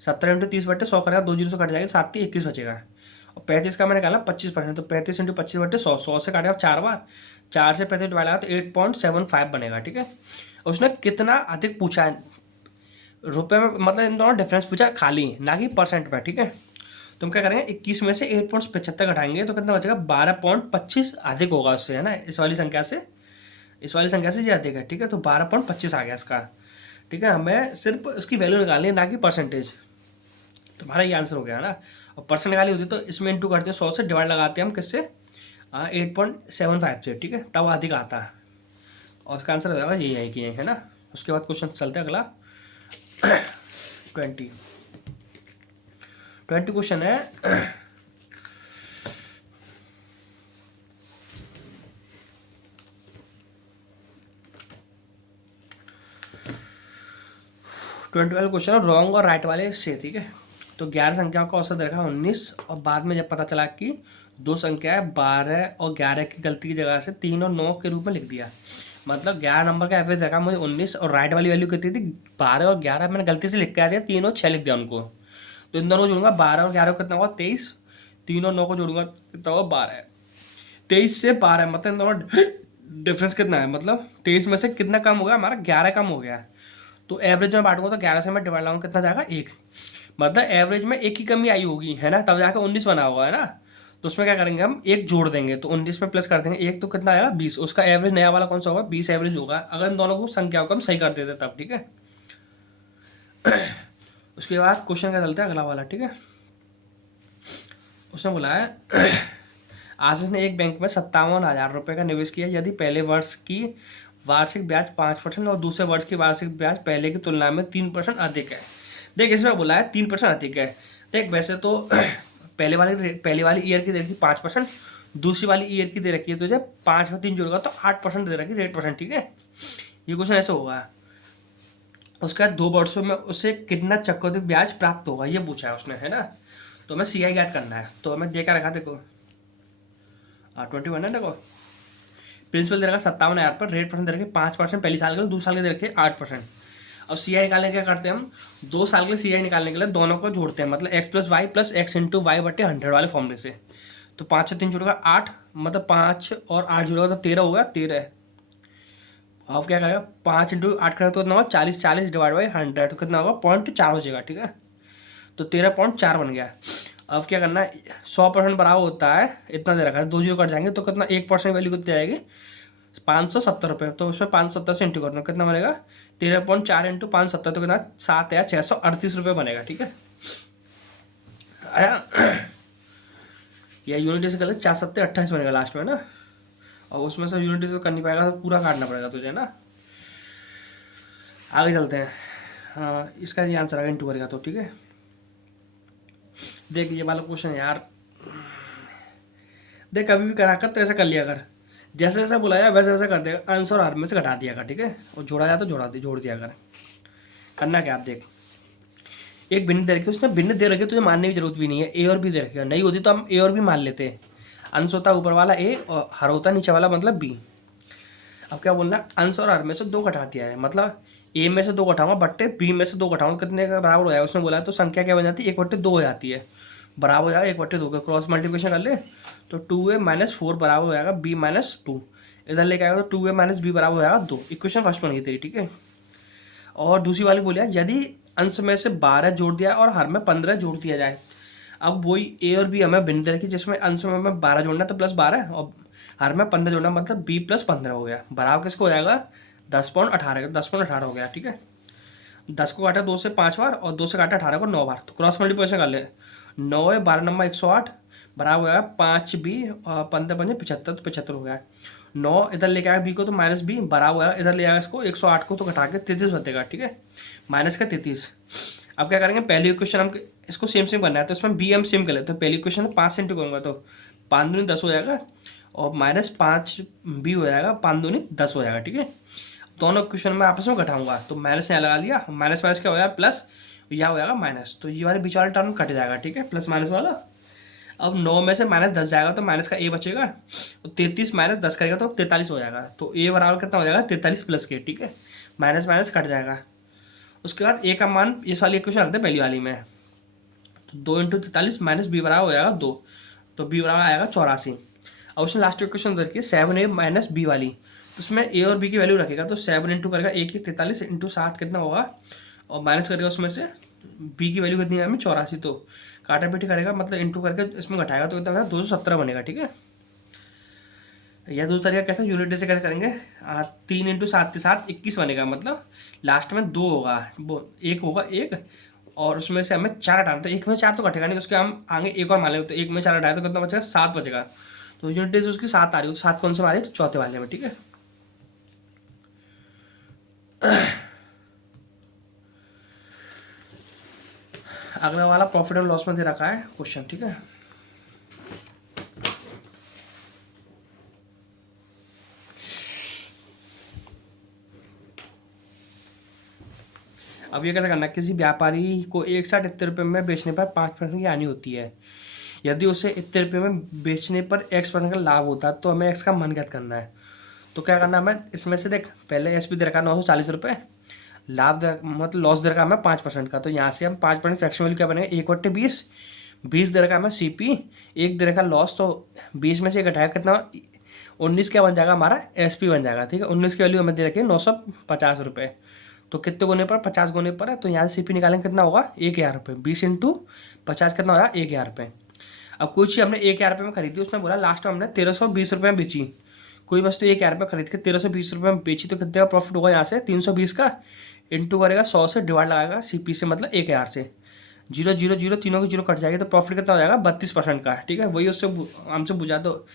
70 इंटू 30 बटे 100 करेगा, 2 जीरो से कट जाएगा 7 21 बचेगा, और 35 का मैंने निकाला 25%, तो 35 इंटू 25/100, 100 से काटेगा 4 बार, 4 से 35 डिवाइड लगा तो 8.75 बनेगा, ठीक है। उसने कितना अधिक पूछा है रुपए में, मतलब इन दोनों डिफरेंस पूछा खाली, ना कि परसेंट में, ठीक है। तुम क्या करेंगे, 21 में से 8.75 घटाएंगे तो कितना बचेगा, 12.25 अधिक होगा उससे, है ना, इस वाली संख्या से, इस वाली संख्या से ये अधिक है, ठीक है। तो 12.25 आ गया इसका, ठीक है। हमें सिर्फ उसकी वैल्यू निकालनी है, ना कि परसेंटेज। तुम्हारा ये आंसर हो गया ना। और परसेंट निकाली होती तो इसमें इंटू करते 100 से, डिवाइड लगाते हम किससे, 8.75 से, ठीक है, तब अधिक आता है। और उसका आंसर हो जाएगा यही है कि यही है ना। उसके बाद क्वेश्चन चलते हैं अगला। 20 क्वेश्चन है। ट्वेंटी वाले क्वेश्चन रॉन्ग और राइट वाले से, ठीक है। तो 11 संख्याओं का औसत रखा 19, और बाद में जब पता चला कि दो संख्या है 12 और 11 की गलती की जगह से 3 और 9 के रूप में लिख दिया। मतलब 11 नंबर का एवरेज रखा मुझे 19, और राइट वाली वैल्यू कितनी थी 12 और 11, मैंने गलती से लिख के आ दिया 3 और 6 लिख दिया उनको। तो इन दोनों को जोड़ूंगा, 12 और 11 को कितना होगा 23, 3 और 9 को जोड़ूंगा कितना होगा 12, 23 से 12, मतलब इन दोनों डिफरेंस कितना है, मतलब 23 में से कितना कम हो गया हमारा, 11 कम हो गया। तो एवरेज में बांटूंगा तो 11 से मैं डिवाइड लगाऊंगा कितना जाएगा 1, मतलब एवरेज में 1 की कमी आई होगी, है ना, तब जाकर 19 बना होगा, है ना। तो उसमें क्या करेंगे हम 1 जोड़ देंगे, तो 19 में प्लस कर देंगे 1, तो कितना आएगा 20। उसका एवरेज नया वाला कौन सा होगा, 20 एवरेज होगा, अगर इन दोनों को संख्याओं को हम सही कर देते तब, ठीक है। उसके बाद क्वेश्चन क्या चलता है अगला वाला, ठीक है। उसने बोला है आशीष ने एक बैंक में 57,000 रुपये का निवेश किया, यदि पहले वर्ष की वार्षिक ब्याज 5% और दूसरे वर्ष की वार्षिक ब्याज पहले की तुलना में 3% अधिक है। देख इसमें बोला है 3% अधिक है। देख वैसे तो पहले वाली ईयर की दे रखी 5%, दूसरी वाली ईयर की दे रखी है तुझे 5 में 3 जोड़ेगा तो 8% दे रखी, 8%, ठीक है। ये क्वेश्चन ऐसे होगा। उसका 2 वर्षों में उसे कितना चक्रवृद्धि ब्याज प्राप्त होगा ये पूछा है उसने, है ना। तो हमें CI याद करना है, तो हमें देखा रखा देखो 21 है, देखो प्रिंसिपल दे रखा 57,000 पर, रेट परसेंट दे रखे 5% पहली साल के लिए, दूसरे साल के दे रखे 8%। अब CI निकालने क्या करते हैं हम, 2 साल के CI निकालने के लिए दोनों को जोड़ते हैं, मतलब x + y + x × y/100 वाले फॉर्मूले से। तो 5 से 3 जुड़ेगा 8, मतलब 5 और 8 जुड़ेगा तो 13 होगा, 13। अब क्या करेगा 5 × 8 करेगा तो कितना होगा 40, 40 डिवाइड बाई 100 तो कितना होगा 0.4 हो जाएगा, ठीक है। तो 13.4 बन गया। अब क्या करना है 100% बराबर होता है, इतना दे रखा है, 2 जीरो कट जाएंगे तो कितना 1% वैल्यू कितनी आएगी 570 रुपये। तो उसमें 570 से इंटू करना कितना बनेगा 13.4 × 570 तो कितना 7,638 रुपये बनेगा, ठीक है। आया या यूनिटी से कर 4 7 28 बनेगा लास्ट में ना, और उसमें से यूनिटी से कर नहीं पाएगा तो पूरा काटना पड़ेगा तुझे ना। आगे चलते हैं। हाँ इसका ये आंसर आएगा इंटू करेगा तो, ठीक है। देख ये वाला क्वेश्चन यार, देख कभी भी करा कर तो ऐसा कर लिया कर, जैसे जैसा बुलाया वैसे वैसे कर देगा, आंसर आर में से घटा दिया कर, ठीक है। और जोड़ा जाए तो जोड़ दिया कर। करना क्या आप देख, एक भिन्न दे रखी उसने भिन्न दे रखी, तुझे मानने की जरूरत भी नहीं है, A और B दे रखी है, नहीं होती तो हम A और B मान लेते हैं। अंश होता ऊपर वाला A और हर होता नीचे वाला मतलब B। अब क्या बोलना अंश और हर में से 2 घटा दिया है, मतलब A में से 2 घटाऊंगा बट्टे B में से 2 घटाऊंगा, कितने का बराबर हो जाएगा उसने बोला है। तो संख्या क्या बन जाती है 1/2 हो जाती है, बराबर हो जाएगा 1/2 का, क्रॉस मल्टीप्लिकेशन कर ले तो 2A - 4 बराबर हो जाएगा B - 2, इधर लेके आएगा तो 2A - B बराबर हो जाएगा 2। इक्वेशन फर्स्ट बन गई तेरी, ठीक है। और दूसरी वाली बोलिए यदि अंश में से 12 जोड़ दिया और हर में 15 जोड़ दिया जाए। अब वही A और B हमें भिन्न रखी, जिसमें अंश में हमें 12 जोड़ना तो +12 और हर में 15 जोड़ना, मतलब B + 15 हो गया, बराबर किसको हो जाएगा 10.18, 10.18 हो गया, ठीक है। 10 को काटा 2 से 5 बार और 2 से काटा 18 को 9 बार, तो क्रॉस मल्टीप्लिकेशन कर ले 9 है 12 नंबर 108 बराबर हो गया 5B और 15 5 75, तो 75 हो गया। 9 इधर लेके आया B को तो -B बराबर होगा, इधर ले आएगा इसको 108 को तो घटा के 33 बचेगा, ठीक है, माइनस का 33। अब क्या करेंगे पहली इक्वेशन हम इसको सेम करना है, तो इसमें B हम सेम कर लेते हैं। तो पहली इक्वेशन 5 से इंटू करूँगा तो 5 दूनी 10 हो जाएगा और -5B हो जाएगा, 5 दूनी 10 हो जाएगा, ठीक है। दोनों इक्वेशन में आपस में घटाऊंगा तो माइनस यहाँ लगा लिया, माइनस क्या हो जाएगा प्लस, यहाँ हो जाएगा माइनस, तो ये वाले बीच वाला टर्म कट जाएगा, ठीक है, प्लस माइनस वाला। अब 9 में से -10 जाएगा तो माइनस का A बचेगा, तो 33 - 10 करेगा तो 43 हो जाएगा, तो A बराबर कितना हो जाएगा 43 + K, ठीक है, माइनस माइनस कट जाएगा। उसके बाद A का मान इस वाली इक्वेशन रखते हैं पहली वाली में, तो 2 × 43 - B बराबर हो जाएगा 2, तो बी बराबर आएगा 84। अब उसने लास्ट इक्वेशन रखी है 7a माइनस बी वाली, तो उसमें ए और बी की वैल्यू रखेगा, तो 7 इंटू करेगा 1 43 इंटू 7 कितना होगा, और माइनस करेगा उसमें से बी की वैल्यू कितनी है हमें 84, तो काटा पीटी करेगा मतलब इंटू करके इसमें घटाएगा तो कितना 217 बनेगा। ठीक है, या दूसरा तरीका कैसे यूनिट से कैसे करेंगे, 3 इंटू 7 के साथ 21 बनेगा, मतलब लास्ट में 2 होगा, वो एक होगा एक, और उसमें से हमें 4 हटाना, तो एक में 4 तो घटेगा नहीं, उसके हम आगे एक और मान लेंगे, तो एक में 4 हटाए तो कितना बचेगा 7 बचेगा, तो यूनिट से उसकी 7 आ रही है, तो 7 कौन से वाले, तो चौथे वाले में। ठीक है, अगला वाला प्रॉफिट एंड लॉस में दे रखा है क्वेश्चन। ठीक है, अब ये कैसे करना है, किसी व्यापारी को एक साथ इतने रुपये में बेचने पर 5% की हानि होती है, यदि उसे इतने रुपये में बेचने पर X% का लाभ होता है तो हमें X का मान ज्ञात करना है। तो क्या करना है हमें, इसमें से देख पहले एस पी दे रखा है 940 रुपये, लाभ दे मतलब लॉस दे रखा है हमें 5% का, तो यहाँ से हम 5% फ्रैक्शन वैल्यू क्या बनेगा 1/20, 20 दे रखा है हमें सी पी, एक दे रखा है लॉस, तो 20 में से एक घटाया कितना 19 क्या बन जाएगा हमारा एस पी बन जाएगा। ठीक है, 19 की वैल्यू हमें दे रखी है 950 रुपये, तो कितने गुने पर 50 गुने पर है, तो यहाँ से सी पी निकालेंगे कितना होगा 1,000 रुपये, 20 इंटू 50 कितना होगा 1,000 रुपये। अब कोई चीज़ हमने 1,000 रुपये में खरीदी, उसने बोला लास्ट में हमने 1320 रुपये में बेची, कोई वस्तु 1,000 रुपये खरीद के 1320 रुपये में बेची, तो कितने का प्रॉफिट होगा यहाँ से 320 का, इंटू करेगा 100 से डिवाइड लगाएगा सीपी से मतलब 1,000 से, 0 0 0 तीनों की जीरो कट जाएगी, तो प्रॉफिट कितना हो जाएगा 32% का। ठीक है, वही उससे हमसे बुझा दो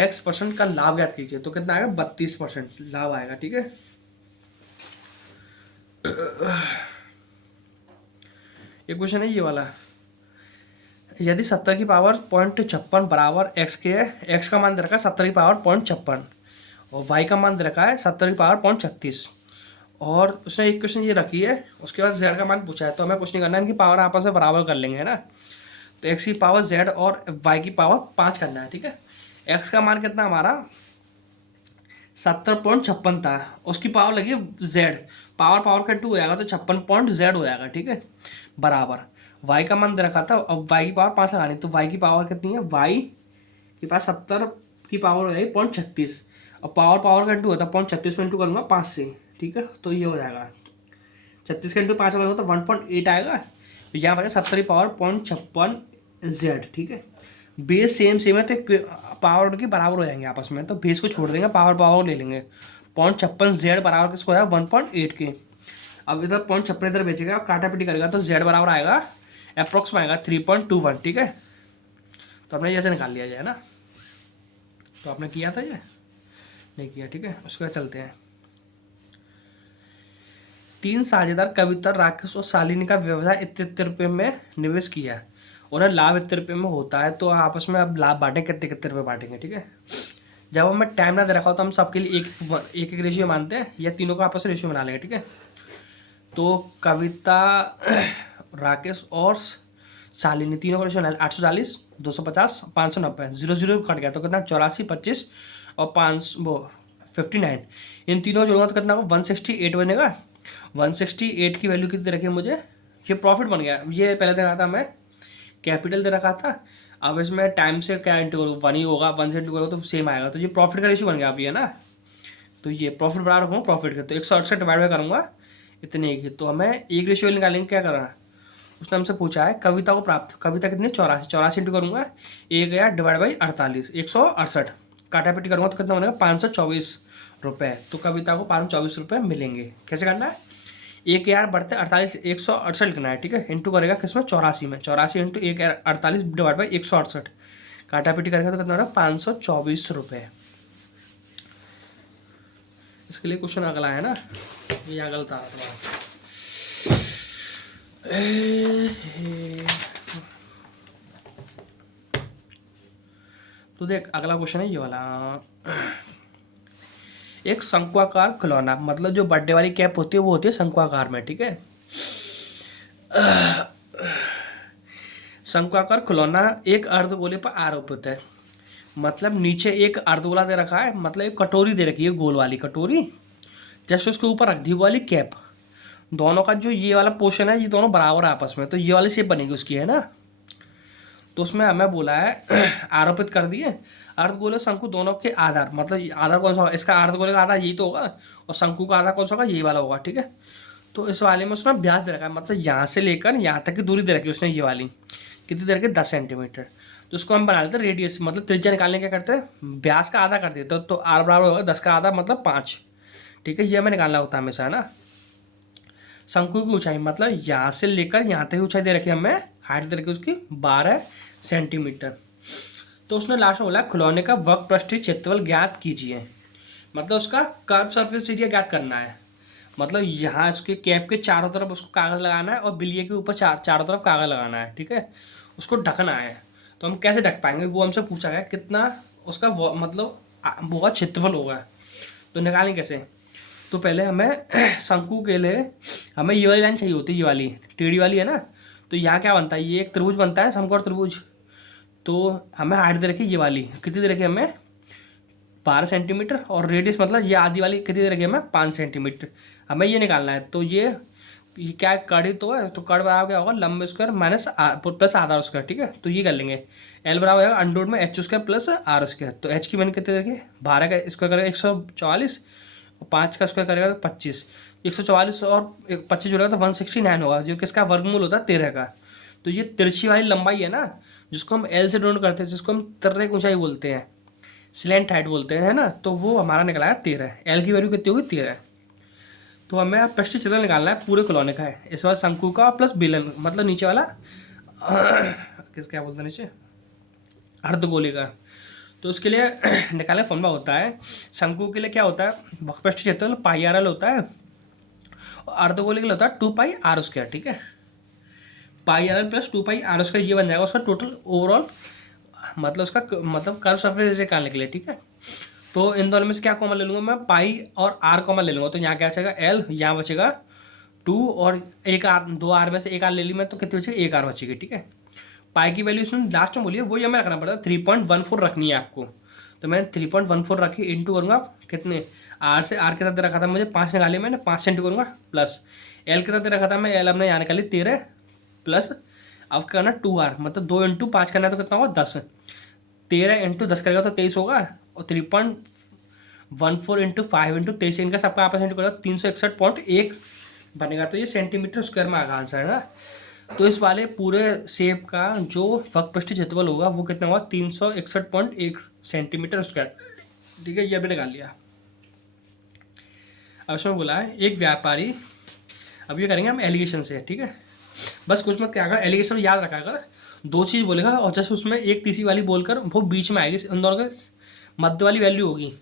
X% का लाभ ज्ञात कीजिए, तो कितना आएगा 32% लाभ आएगा। ठीक है, ये क्वेश्चन है ये वाला, यदि 70 की पावर 0.56 बराबर x के है, x का मान दे रखा है 70 की पावर 0.56 और y का मान दे रखा है 70 की पावर 0.36, और उसने एक क्वेश्चन ये रखी है, उसके बाद z का मान पूछा है, तो हमें कुछ नहीं करना है, इनकी पावर आपस में बराबर कर लेंगे, है ना। तो x की पावर z और y की पावर 5 करना है। ठीक है, x का मान कितना हमारा 70.56 था, उसकी पावर लगी z, पावर पावर का 2 हो जाएगा तो 56 हो जाएगा। ठीक है, बराबर y का मान दे रखा था, अब y की पावर 5 लगानी, तो y की पावर कितनी है, y के पास 70 की पावर हो जाएगी 0.36, और पावर पावर का 2 होता है 0.36 में इंटू करूँगा 5 से। ठीक है, तो ये हो जाएगा 36 का इंटू 5 करूँगा तो 1.8 आएगा, तो यहाँ पर 70 की पावर 0.56z। ठीक है, बेस सेम है, तो पावर की बराबर हो जाएंगे आपस में, तो बेस को छोड़ देंगे, पावर पावर ले लेंगे, 0.56z बराबर किसको है 1.8 के। अब इधर 0.56 इधर बेचेगा, काटा पीटी करेगा तो z बराबर आएगा अप्रोक्स में आएगा 3.21। ठीक है, तो हमने जैसे निकाल लिया जाए ना, तो आपने किया था ये नहीं किया। ठीक है, उसके बाद चलते हैं। 3 साझेदार कविता, राकेश और शालिनी का व्यवसाय इतने रुपये में निवेश किया, उन्हें लाभ इतने रुपये में होता है, तो आपस में अब लाभ बांटें कितने कितने रुपये बांटेंगे। ठीक है, जब हमें टाइम ना दे रखा हो तो हम सबके लिए एक रेशियो मानते हैं, या तीनों का आपस में रेशियो बना लेंगे। ठीक है, तो कविता, राकेश और शालिनी तीनों का रेशियो 840, 250, 590, 0 कट गया तो कितना 84, 25 और 5 वो 59, इन तीनों जोड़ूंगा तो कितना 168 बनेगा। 168 की वैल्यू कितनी रखी है मुझे, ये प्रॉफिट बन गया। ये पहले दे रहा था मैं कैपिटल दे रखा था, अब इसमें टाइम से क्या इंटू करो 1 ही होगा, 1 से इंटू करो तो सेम आएगा, तो ये प्रॉफिट का रेशियो बन गया अभी, है ना। तो ये प्रॉफिट बराबर रखूँगा प्रॉफिट का, तो 168 डिवाइड में करूँगा इतने की, तो हमें एक रेशियो निकालेंगे। क्या करना, उसने हमसे पूछा है कविता को प्राप्त, कविता कितनी 84, 84 इंटू करूँगा 1,000 डिवाइड बाई 48, 168, काटा पीटी करूँगा तो कितना बनेगा 524 रुपये, तो कविता को 524 रुपये मिलेंगे। कैसे करना है, 1,000 बढ़ते 48, 168 लिखना है। ठीक है, इंटू करेगा किसमें 84 में, 84 इंटू 1,048 डिवाइड बाई 168, काटा पीटी करेगा तो कितना होगा 524 रुपये। इसके लिए क्वेश्चन अगला है ना, ये अगला था तो देख अगला क्वेश्चन है ये वाला, एक शंक्वाकार खिलौना, मतलब जो बर्थडे वाली कैप होती है वो होती है शंक्वाकार में। ठीक है, शंक्वाकार खिलौना एक अर्धगोले पर आरोपित है, मतलब नीचे एक अर्धगोला दे रखा है, मतलब एक कटोरी दे रखी है गोल वाली कटोरी, जैसे उसके ऊपर रख दी वाली कैप, दोनों का जो ये वाला पोर्शन है ये दोनों बराबर है आपस में, तो ये वाली शेप बनेगी उसकी, है ना। तो उसमें हमें बोला है आरोपित कर दिए अर्धगोले शंकु दोनों के आधार, मतलब आधार कौन सा होगा, इसका अर्धगोले का आधार यही तो होगा, और शंकु का आधार कौन सा होगा, यही वाला होगा, ठीक है। तो इस वाले में उसने व्यास दे रखा है, मतलब यहाँ से लेकर यहाँ तक की दूरी दे रखी है उसने, ये वाली कितनी दे रखी है, 10 सेंटीमीटर। तो उसको हम बना लेते हैं रेडियस, मतलब त्रिज्या निकालने क्या करते हैं, व्यास का आधा कर देते, तो आर बराबर होगा 10 का आधा मतलब 5, ठीक है। ये हमें निकालना होता है हमेशा, है ना। शंकु की ऊंचाई मतलब यहाँ से लेकर यहाँ तक की ऊंचाई दे रखी है हमें, हाइट दे रखी है उसकी 12 सेंटीमीटर। तो उसने लास्ट में बोला खिलौने का वक्र पृष्ठीय क्षेत्रफल ज्ञात कीजिए, मतलब उसका कर्व सरफेस एरिया ज्ञात करना है। मतलब यहाँ इसके कैप के चारों तरफ उसको कागज़ लगाना है और बिल्ली के ऊपर चारों तरफ कागज़ लगाना है, ठीक है। उसको ढकना है। तो हम कैसे ढक पाएंगे, वो हमसे पूछा गया कितना उसका मतलब वो होगा क्षेत्रफल होगा। तो निकालें कैसे, तो पहले हमें शंकु के लिए हमें ये वाली लाइन चाहिए होती है, ये वाली टेढ़ी वाली है ना। तो यहाँ क्या बनता है, ये एक त्रिभुज बनता है, समकोण त्रिभुज। तो हमें हाइट दे रखी ये वाली कितनी दे रखी हमें, 12 सेंटीमीटर, और रेडियस मतलब ये आधी वाली कितनी दे रखी है हमें, 5 सेंटीमीटर। हमें ये निकालना है। तो ये क्या कड़ी तो है, तो कड़ बराबर क्या होगा, लंब स्क्वायर माइनस प्लस आधा स्क्वायर, ठीक है। तो ये कर लेंगे, एल बराबर होगा अंडर में h square plus r square. तो एच की मैंने कितने रखी, 12 का स्क्वायर करेगा 144, और 5 का स्क्वायर करेगा 25, 144 और 25 जुड़ेगा तो 169 होगा, जो किसका वर्गमूल होता है 13 का। तो ये तिरछी वाली लंबाई है ना, जिसको हम एल से डिनोट करते हैं, जिसको हम तिर्रे की ऊंचाई बोलते हैं, स्लैंट हाइट बोलते हैं, है ना। तो वो हमारा निकला है 13, एल की वैल्यू कितनी होगी 13। तो हमें अब पृष्ठीय क्षेत्रफल निकालना है पूरे खिलौने का है, इस बार शंकु का प्लस बेलन, मतलब नीचे वाला किस क्या बोलते हैं नीचे, अर्धगोले का। तो उसके लिए निकालने फॉर्मूला होता है, शंकु के लिए क्या होता है, पृष्ठीय क्षेत्रफल पाई आर एल होता है, और अर्धगोले के लिए होता है 2 पाई r², ठीक है। पाई आर एल प्लस 2 पाई r², ये बन जाएगा उसका टोटल ओवरऑल, मतलब उसका मतलब कर्व सरफेस निकालने के लिए, ठीक है। तो इन दोनों में से क्या कॉमन ले लूँगा मैं, पाई और आर कॉमन ले लूँगा। तो यहाँ क्या बचेगा एल, यहाँ बचेगा 2, और एक आर, 2 आर में से एक आर ले ली मैं, तो कितनी बचेगी, एक आर बचेगी, ठीक है। पाई की वैल्यू उसने लास्ट में बोली है, वही हमें रखना पड़ता है, 3.14 रखनी है आपको। तो मैंने 3.14 रखी, इंटू करूँगा कितने, आर से आर के साथ रखा था मुझे 5 निकाली मैंने, 5 से इंटू करूँगा, प्लस एल के साथ रखा था मैं, एल हमने यहाँ निकाली 13, प्लस अब करना 2 आर, मतलब 2 इंटू 5 करना है तो कितना होगा 10, 13 इंटू 10 करेगा तो 23 होगा, और 3.14 इंटू 5 इंटू 23, इनका सबका आपस में इंटू करेगा 361.1 बनेगा। तो ये सेंटीमीटर स्क्वायर में आगा आंसर है ना। तो इस वाले पूरे शेप का जो वक्र क्षेत्रफल होगा वो कितना होगा, 361.1 सेंटीमीटर स्क्वायर, ठीक है। ये अभी निकाल लिया। अब इसमें बोला है एक व्यापारी, अब ये करेंगे हम एलिगेशन से, ठीक है। बस कुछ मत क्या कर, एलिगेशन याद रखा कर, 2 चीज़ बोलेगा और जैसे उसमें एक तीसरी वाली बोलकर वो बीच में आएगी, उन दोनों के मध्य वाली वैल्यू होगी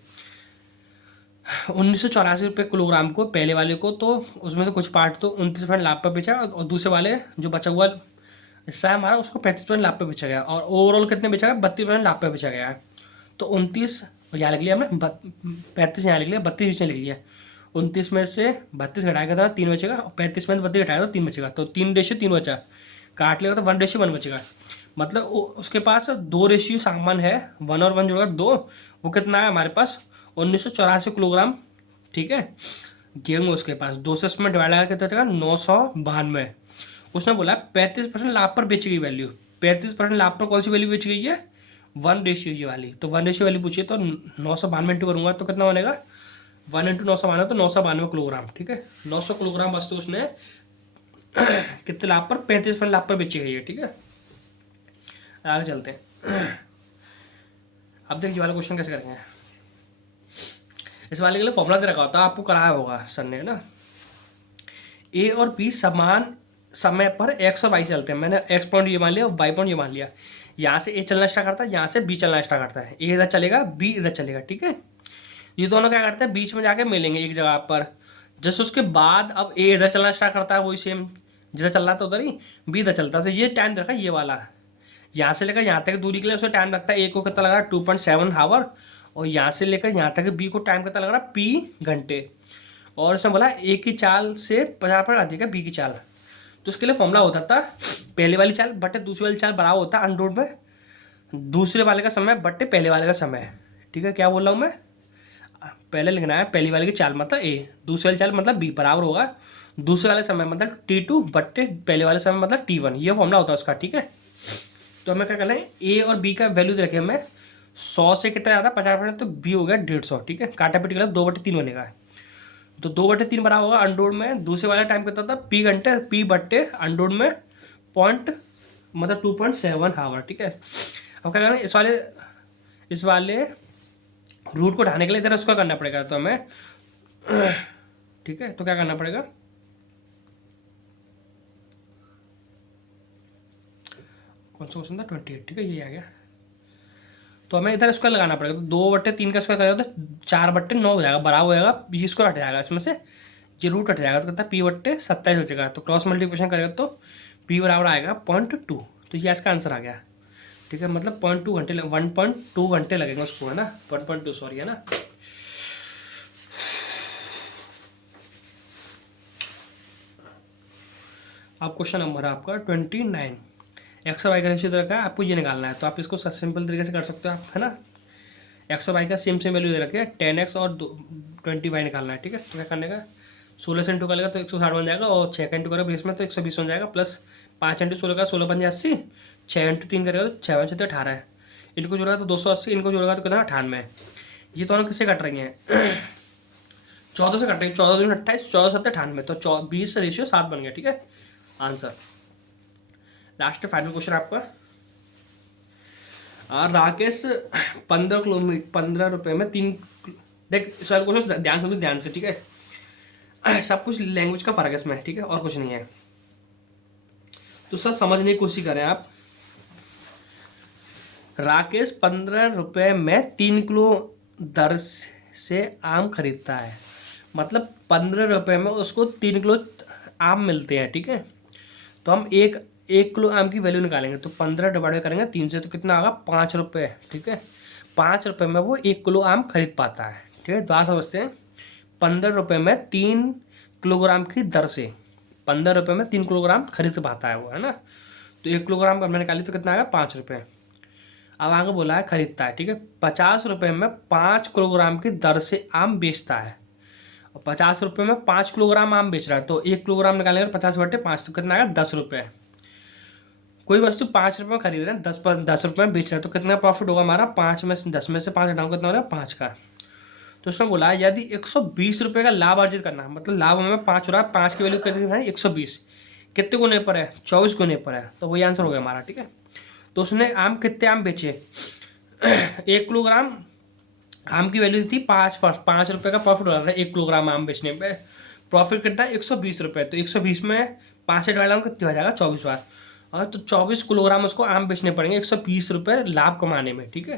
1984 रुपये किलोग्राम को पहले वाले को। तो उसमें से कुछ पार्ट तो 29% लाभ पर बेचा, और दूसरे वाले जो बचा हुआ हिस्सा है हमारा उसको 35% लाभ पर बेचा गया, और ओवरऑल कितने बेचा गया, 32% लाभ पर बेचा गया है। तो 29 यहाँ लिख लिया हमने, 35 यहाँ लिख लिया, 32 बीच में लिख लिया। 29 में से 32 घटाएगा तो 3 बचेगा, और 35 में से 32 घटाएगा तो 3 बचेगा, तो 3:3 बचा, काट लेगा तो 1:1 बचेगा। मतलब उसके पास 2 रेशियो सामान है, 1 और 1 जोड़कर 2, वो कितना है हमारे पास 1984 किलोग्राम, ठीक है। गेहूँ उसके पास 2 से इसमें डिवाइड लगा कितना बचेगा 992। उसने बोला 35% लाभ पर बेची गई वैल्यू, 35% लाभ पर कौन सी वैल्यू बेची गई है, 1:, वाली। तो 1:, वाली पूछिए तो 992 इंटू करूँगा तो कितना बनेगा, 1 इंटू 992 तो 992 किलोग्राम, ठीक है। 900 किलोग्राम वस्तु उसने कितने लाभ पर, 35% लाभ पर बेची गई है, ठीक है। आगे चलते हैं। अब देखिए वाला क्वेश्चन कैसे करेंगे। इस वाले के लिए फॉर्मूला दे रखा होता है, आपको कराया होगा सर ने ना। ए और बी समान समय पर एक्स और वाई चलते हैं, मैंने एक्स पॉइंट ये मान लिया और वाई पॉइंट ये मान लिया। यहाँ से ए चलना स्टार्ट करता है, यहाँ से बी चलना स्टार्ट करता है, ए इधर चलेगा बी इधर चलेगा, ठीक है। ये दोनों क्या करते हैं, बीच में जाके मिलेंगे एक जगह पर। जैसे उसके बाद अब ए इधर चलना स्टार्ट करता है, वही सेम जिधर चल रहा था उधर ही बी इधर चलता है। तो ये टाइम रखा ये वाला, यहाँ से लेकर यहाँ तक दूरी के लिए उसे टाइम लगता है, ए को कितना लग रहा है 2.7 हावर, और यहाँ से लेकर यहाँ तक बी को टाइम कितना लग रहा है पी घंटे। और उसने बोला ए की चाल से 50% अधिक है बी की चाल। तो उसके लिए फॉर्मूला होता था पहले वाली चाल बटे दूसरी वाली चाल बराबर होता है अंडर में दूसरे वाले का समय बटे पहले वाले का समय, ठीक है। क्या बोल रहा हूँ मैं, पहले लिखना है पहली वाले की चाल मतलब ए, दूसरी वाली चाल मतलब बी, बराबर होगा दूसरे वाले समय मतलब T2 बट्टे पहले वाले समय मतलब T1। ये फॉर्मूला होता है उसका, ठीक है। तो हमें क्या करना है, ए और बी का वैल्यू दे रखे हमें 100 से कितना ज़्यादा 50%, तो बी हो गया 150, ठीक है। काटा पीट गलत, 2/3 बनेगा। तो 2/3 बराबर होगा अंडोड में दूसरे वाला टाइम कितना था, पी घंटे, पी बट्टे अंडोड में पॉइंट, मतलब 2.7 हावर, ठीक है। अब क्या करना है, इस वाले रूट को ढाने के लिए इधर उसका करना पड़ेगा, तो हमें ठीक है, तो क्या करना पड़ेगा, कौन सा क्वेश्चन था, 28, ठीक है, ये आ गया। तो हमें इधर स्क्वायर लगाना पड़ेगा, तो 2/3 का स्क्वायर करेगा तो 4/9 हो जाएगा, बराबर हो जाएगा, बी स्क्वायर हट जाएगा इसमें से, ये रूट हट जाएगा, तो कितना p/27 हो जाएगा। तो क्रॉस मल्टीप्लिकेशन करेगा तो p बराबर आएगा 0.2, तो ये इसका आंसर आ गया, ठीक है। मतलब 0.2 घंटे 1.2 घंटे लगेंगे उसको, है ना, 1.2 सॉरी, है ना। अब क्वेश्चन नंबर है आपका 29, एक्स और वाई का रेशियो दे रखा है, आपको ये निकालना है। तो आप इसको सिंपल तरीके से कर सकते हो आप, है ना। एक्स और वाई का सेम सेम वैल्यू दे रखे हैं, 10x और 20y निकालना है, ठीक है। तो क्या करने का, 16 से इंटू करेगा तो 160 बन जाएगा, और 6 का इंटू करेगा 20 में तो 120 बन जाएगा, प्लस 5 इंटू 16 का 16×5 = 80, 6 इंटू 3 करेगा तो 6 5 18 है, इनको जोड़ेगा तो 280, इनको जोड़ेगा तो कितना 98। ये दोनों किससे कट रही हैं 14 से कट रही है, 14 दूनी 28, 14 7 98, तो 20 से रेशियो 7 बन गया, ठीक है आंसर। लास्ट फाइनल क्वेश्चन आपका, राकेश 15 रुपए में 3, देख इस वाले क्वेश्चन ध्यान समझ, ध्यान से, ठीक है। सब कुछ लैंग्वेज का फर्क है इसमें, ठीक है, और कुछ नहीं है, तो सब समझने की कोशिश करें आप। राकेश 15 रुपए में 3 किलो दर से आम खरीदता है, मतलब 15 रुपए में उसको 3 किलो आम मिलते हैं, ठीक है। तो हम एक 1 किलो आम की वैल्यू निकालेंगे, तो 15 डिवाइड करेंगे 3 से, तो कितना होगा 5 रुपये, ठीक है। 5 रुपये में वो 1 किलो आम खरीद पाता है, ठीक है। बात समझते हैं, 15 रुपये में 3 किलोग्राम की दर से 15 रुपये में 3 किलोग्राम खरीद पाता है वो, है ना। तो 1 किलोग्राम का हमने निकाली तो कितना आएगा 5 रुपये। अब आगे बोला है खरीदता है, ठीक है। 50 रुपये में 5 किलोग्राम की दर से आम बेचता है, और 50 रुपये में 5 किलोग्राम आम बेच रहा है, तो 1 किलोग्राम निकालेंगे 50/5, तो कितना आएगा 10 रुपये। कोई वस्तु 5 रुपये में खरीद रहे हैं, 10 रुपये में बेच रहे हैं, तो कितना प्रॉफिट होगा हमारा, 5 में 10 में से 5 हटाऊंगा, कितना हो रहा है 5 का। तो उसने बोला यदि 120 रुपये का लाभ अर्जित करना है, मतलब लाभ हमें 5 हो रहा है, 5 की वैल्यू कितनी है 120, कितने गुने पर है 24 गुने पर है, तो वही आंसर हो गया हमारा, ठीक है। तो उसने कितने आम बेचे 1 किलोग्राम आम की वैल्यू थी 5 रुपये का प्रॉफिट हो रहा था 1 किलोग्राम आम बेचने पे, प्रॉफिट कितना है 120 रुपये, तो 120 में 5 से डिवाइड कितनी हो जाएगा 24 बार, और तो 24 किलोग्राम उसको आम बेचने पड़ेंगे 120 रुपये लाभ कमाने में, ठीक है।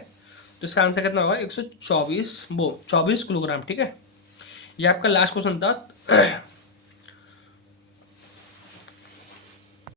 तो इसका आंसर कितना होगा 124 किलोग्राम, ठीक है। ये आपका लास्ट क्वेश्चन था